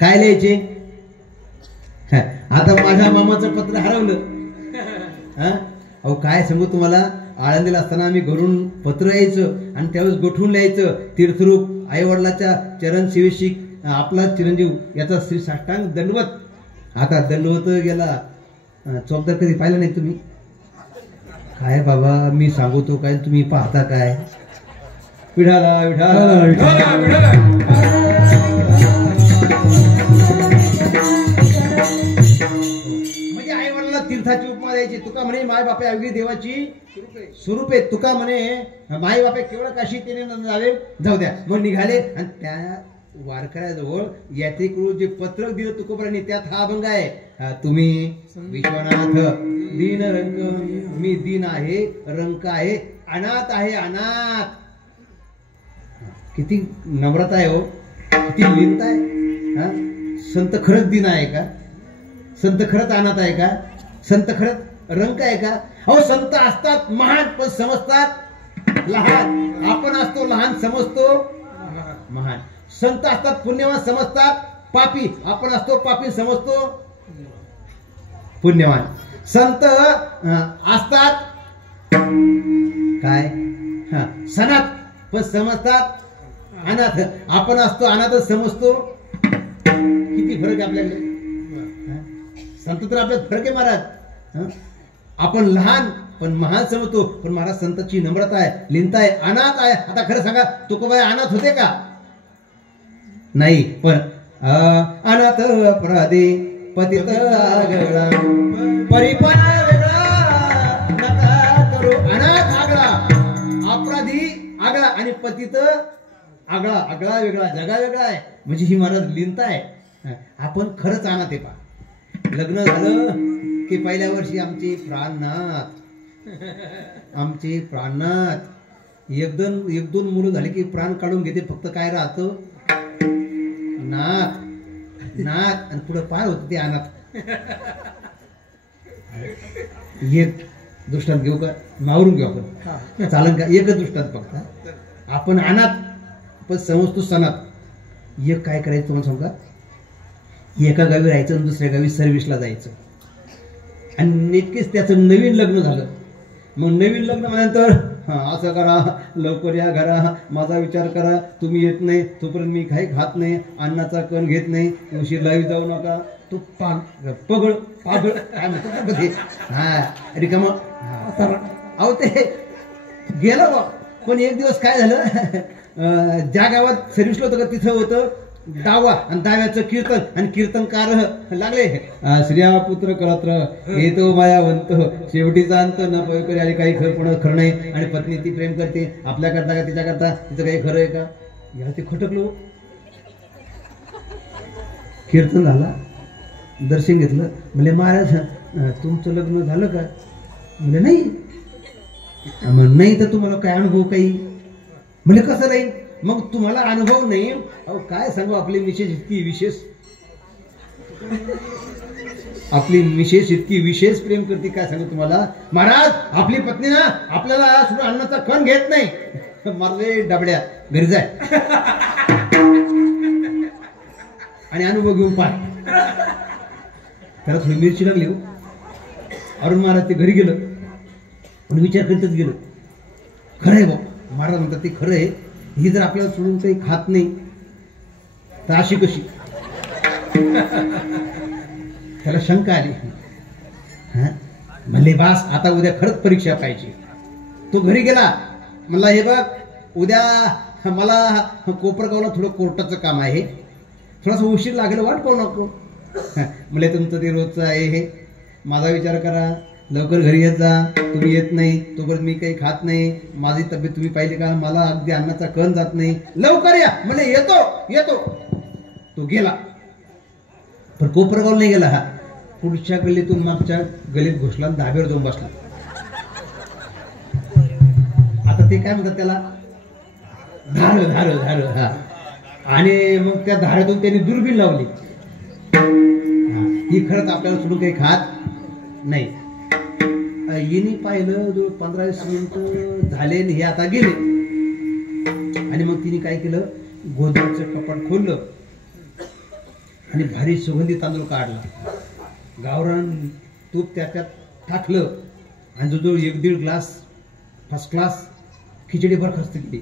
काय लिहायचे, आता माझ्या मामाचं पत्र हरवलं. अहो काय सांगू तुम्हाला, आळंदीला असताना आम्ही घरून पत्र यायचं आणि त्यावेळेस गोठवून लिहायचं, तीर्थरूप आई वडिलाच्या चरण सेवेशी आपला चिरंजीव याचा श्री साष्टांग दंडवत. आता दंडवत गेला, चौकदार कधी पाहिलं नाही तुम्ही. काय बाबा मी सांगतो काय, तुम्ही पाहता काय. विठाला विठाला विठाला. म्हणजे आई वडिलांना तीर्थाची उपमा द्यायची. तुका म्हणे माय बापे अवघी देवाची स्वरूपे. तुका म्हणे माय बापे केवळ काशी तेने जावे, जाऊ द्या. मग निघाले आणि त्या वारकऱ्याजवळ यात्रेकडून जे पत्रक दिलं तुकोबारांनी, त्यात हा अभंग आहे. तुम्ही विश्वनाथ दीन रंग, मी दीन आहे, रंक आहे, अनाथ आहे, अनाथ. किती नम्रता आहे हो, किती लीनता आहे. संत खरंच दीन आहे का, संत खरंच अनाथ आहे का, संत खरंच रंक आहे का. अहो संत असतात महान पण समजतात लहान. आपण असतो लहान समजतो महान. संत असतात पुण्यवान समजतात पापी, आपण असतो पापी समजतो पुण्यवान. संत असतात काय सनात पण समजतात अनाथ, आपण असतो अनाथ समजतो. किती फरक आहे आपल्याकडे. संत तर आपल्यात फरक आहे महाराज. आपण लहान पण महान समजतो, पण महाराज संतांची नम्रता आहे, लिनता आहे, अनाथ आहे. आता खरं सांगा तुकोबाई अनाथ होते का, नाही. पण अनाथ अपराधी पतित आगळा, परिपण वेगळा नका करू. अनाथ आगळा, अपराधी आगळा आणि पतित आगळा. आगळा वेगळा, जगा वेगळा आहे. म्हणजे ही महाराज लिनता आहे. आपण खरंच अनाथ आहे. पा लग्न झालं की पहिल्या वर्षी आमचे प्राणनाथ, आमचे प्राणनाथ. एक दोन मुलं झाले की प्राण काढून घेते. फक्त काय राहतं नाथ नाथ, आणि पुढे पार होत ते अनाथ. एक दृष्टांत घेऊ का, मावरून घेऊ आपण, चालन का. एकच दृष्टांत फक्त. आपण अनाथ पण समजतो सनात. एक काय करायचं तुम्हाला सांगू का, एका गावी राहायचं आणि दुसऱ्या गावी सर्व्हिसला जायचं. आणि नेटकेच त्याचं नवीन लग्न झालं. मग नवीन लग्न म्हणल्यानंतर असं करा, लवकर या घरा, माझा विचार करा, तुम्ही येत नाही तोपर्यंत मी काही खात नाही, अन्नाचा कण घेत नाही, उशीर लावी जाऊ नका. तो पगळ पागळ काय म्हणतो हा रिकाम. अहो ते गेलं बा. पण एक दिवस काय झालं, ज्या गावात सर्व्हिसला होतं का तिथं होतं डावा, आणि डाव्याचं कीर्तन, आणि कीर्तनकार लागले. श्रिया पुत्र कळत्र येतो मायावंत, शेवटीचा अंत न पवित्र आले. काही खरं नाही. आणि पत्नी ती प्रेम करते आपल्या करता का तिच्या करता, तिचं काही खरं आहे का. या ते खटकलो. कीर्तन झाला, दर्शन घेतलं. म्हणजे महाराज तुमचं लग्न झालं का, म्हणजे नाही. नाही तर तुम्हाला काय अनुभव काही, म्हणजे कसं राहील. मग तुम्हाला अनुभव नाही. अहो काय सांगू, आपली मिसेस इतकी विशेष, आपली मिसेस इतकी विशेष प्रेम करते, काय सांगू तुम्हाला महाराज. आपली पत्नी ना आपल्याला सुद्धा अन्नाचा कण घेत नाही. मारले डबड्या घरी जाय आणि अनुभव घेऊन पाय. त्याला थोडी मिरची लागली. अरुण महाराज ते घरी गेलं पण विचार करीतच गेलं. खरं आहे भाऊ, महाराज म्हणतात ते खरं आहे. ही जर आपल्याला सोडून काही खात नाही तर अशी कशी. त्याला शंका आली. म्हणले बास आता उद्या खरंच परीक्षा पाहिजे. तो घरी गेला. म्हणला हे बघ उद्या मला कोपरगावला थोडं कोर्टाचं काम आहे, थोडासा उशीर लागेल, वाट पाहू नको. म्हणले तुमचं ते रोजचं आहे हे, माझा विचार करा, लवकर घरी येत जा. तुम्ही येत नाही तोपर्यंत मी काही खात नाही. माझी तब्येत तुम्ही पाहिली का, मला अगदी अन्नाचा कण जात नाही. लवकर या. म्हणजे येतो येतो. तो गेला. पण कोपरगाव नाही गेला. हा पुढच्या गल्लीतून मागच्या गल्लीत घुसला, धाब्यावर जाऊन बसला. आता ते काय म्हणतात त्याला, धार धार धार. हा, आणि मग त्या धारातून त्यांनी दुर्बीण लावली. ही खरंच आपल्याला सोडून काही खात नाही. हिने पाहिलं जो 15-20 मिनिट झाले हे आता गेले. आणि मग तिने काय केलं, गोधडचं कपाट खोललं आणि भारी सुगंधी तांदूळ काढला, गावरान तूप त्याच्यात टाकलं आणि जवळजवळ 1-1.5 ग्लास फर्स्ट क्लास खिचडी बरखास्त केली.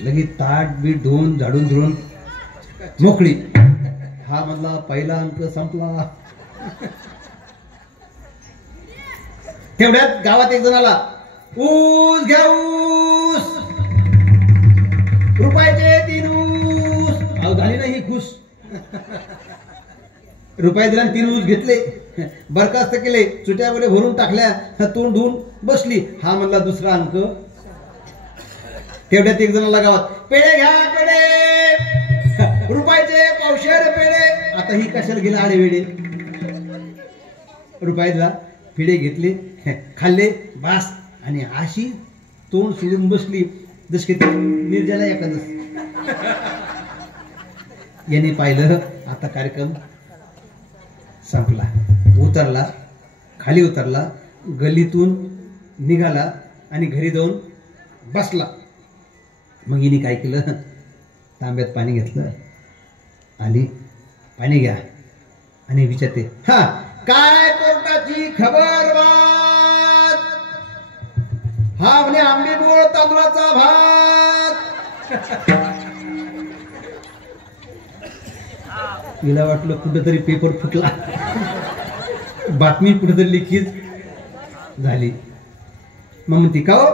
लगेच ताट बीट धुवून झाडून धुवून मोकळी. हा मधला पहिला अंक संपला. तेवढ्यात गावात एक जण आला, ऊस घ्या ऊस, रुपयाचे 3 ऊस. अहो झाली ना ही खुश. रुपये दिला 3 ऊस घेतले, बरखास्त केले, चुट्यामध्ये भरून टाकल्या, तोंड धुवून बसली. हा म्हणला दुसरा अंक. तेवढ्यात एक जणाला गावात, पेढे घ्या पेढे, रुपयाचे पावशेर पेढे. आता ही कशाला गेला आडे वेडे. रुपये दिला, पेढे घेतले, खाल्ले, बास. आणि अशी तोंड सोडून बसली जस की निर्जला एखादं. याने पाहिलं आता कार्यक्रम संपला. उतरला, खाली उतरला, गल्लीतून निघाला आणि घरी जाऊन बसला. मग हिने काय केलं, तांब्यात पाणी घेतलं, आली, पाणी घ्या आणि विचारते, हा काय कोर्टाची खबर बात. हा म्हणे आंबे मोळ तांदूळाचा भात. तिला वाटलं कुठेतरी पेपर फुटला, बातमी कुठेतरी लिखित झाली. मग म्हणते, का हो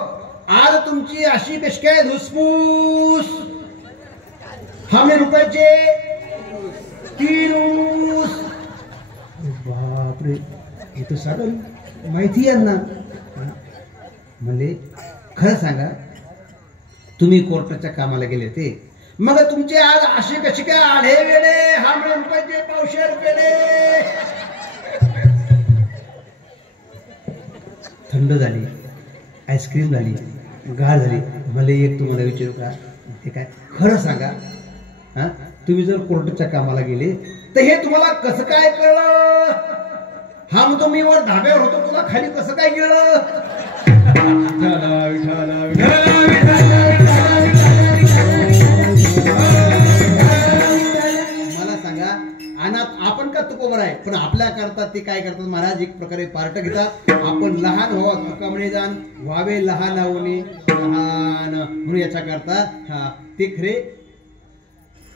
आज तुमची अशी कशी काय धुसफूस. हा म्हणे रुपयाचे 3 ऊस. बापरे, हे तर साधं माहिती यांना. म्हणले खरं सांगा, तुम्ही कोर्टाच्या कामाला गेले ते, मग तुमचे आज असे कसे काय आढे वेडे. हा म्हणे रुपयाचे पावशेर पेढे. थंड झाली, आईस्क्रीम झाली, गार झाली. मला एक तुम्हाला विचारू का, ते काय खरं सांगा, हा तुम्ही जर कोर्टाच्या कामाला गेले तर हे तुम्हाला कसं काय कळलं. हा मग तुम्ही वर धाब्यावर होतो, तुला खाली कसं काय गेलं. मला सांगा, अनाथ आपण का तुकोबर आहे, पण आपल्या करतात ते काय करतात महाराज, एक प्रकारे पार्ट घेतात. आपण लहान व्हावा तुकामुळे जाण व्हावे लहान होणे लहान म्हणून याच्या करता. हा ते खरे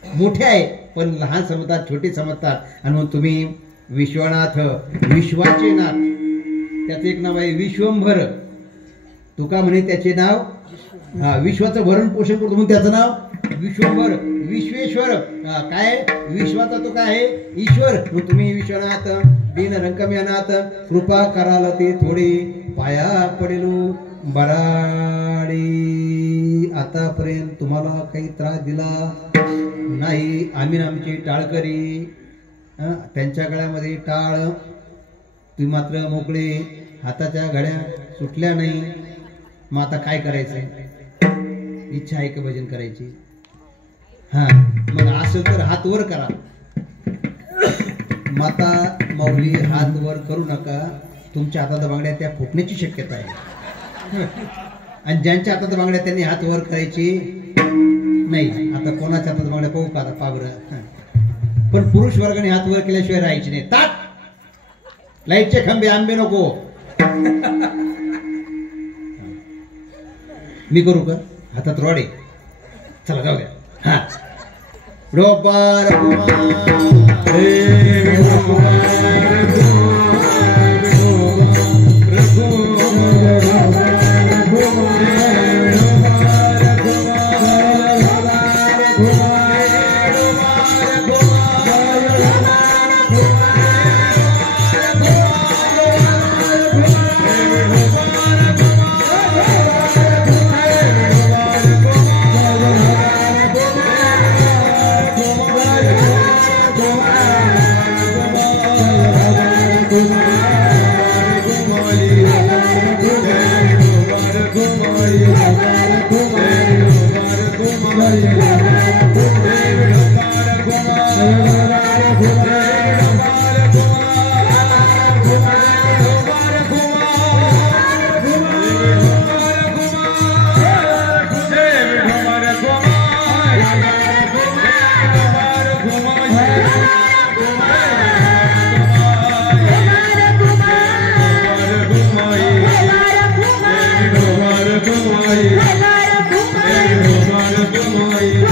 मोठे आहे पण लहान समजतात, छोटे समजतात. आणि मग तुम्ही विश्वनाथ, विश्वाचे नाथ, त्याचं एक नाव आहे विश्वंभर. तुका म्हणे त्याचे नाव, हा विश्वाचं भरण पोषण करतो म्हणून त्याचं नाव विश्वंभर, विश्वेश्वर. काय विश्वाचा तो काय आहे ईश्वर. मग तुम्ही विश्वनाथ, दीन रंकमी अनाथ, कृपा कराल ते थोडे, पाया पडेलो बराडी. आतापर्यंत तुम्हाला काही त्रास दिला नाही. आम्ही आमची टाळकरी, त्यांच्या गळ्यामध्ये टाळ, तुम्ही मात्र मोकळे, हाताच्या घड्या सुटल्या नाही. मग आता काय करायचंय, इच्छा आहे का भजन करायची. हा मग असेल तर हात वर करा. माता माऊली हात वर करू नका, तुमच्या हातात बांगड्या त्या फुटण्याची शक्यता आहे. आणि ज्यांच्या हातात बांगड्या त्यांनी हात वर करायची नाही. आता कोणाच्या हातात बांगड्या पाहू का, पाबर. पण पुरुष वर्गाने हात वर केल्याशिवाय राहायची नाही. ताट लाईटचे खंबे, आंबे नको. मी करू का, हातात रॉड आहे, चला जाऊ द्या. हा रोपार माये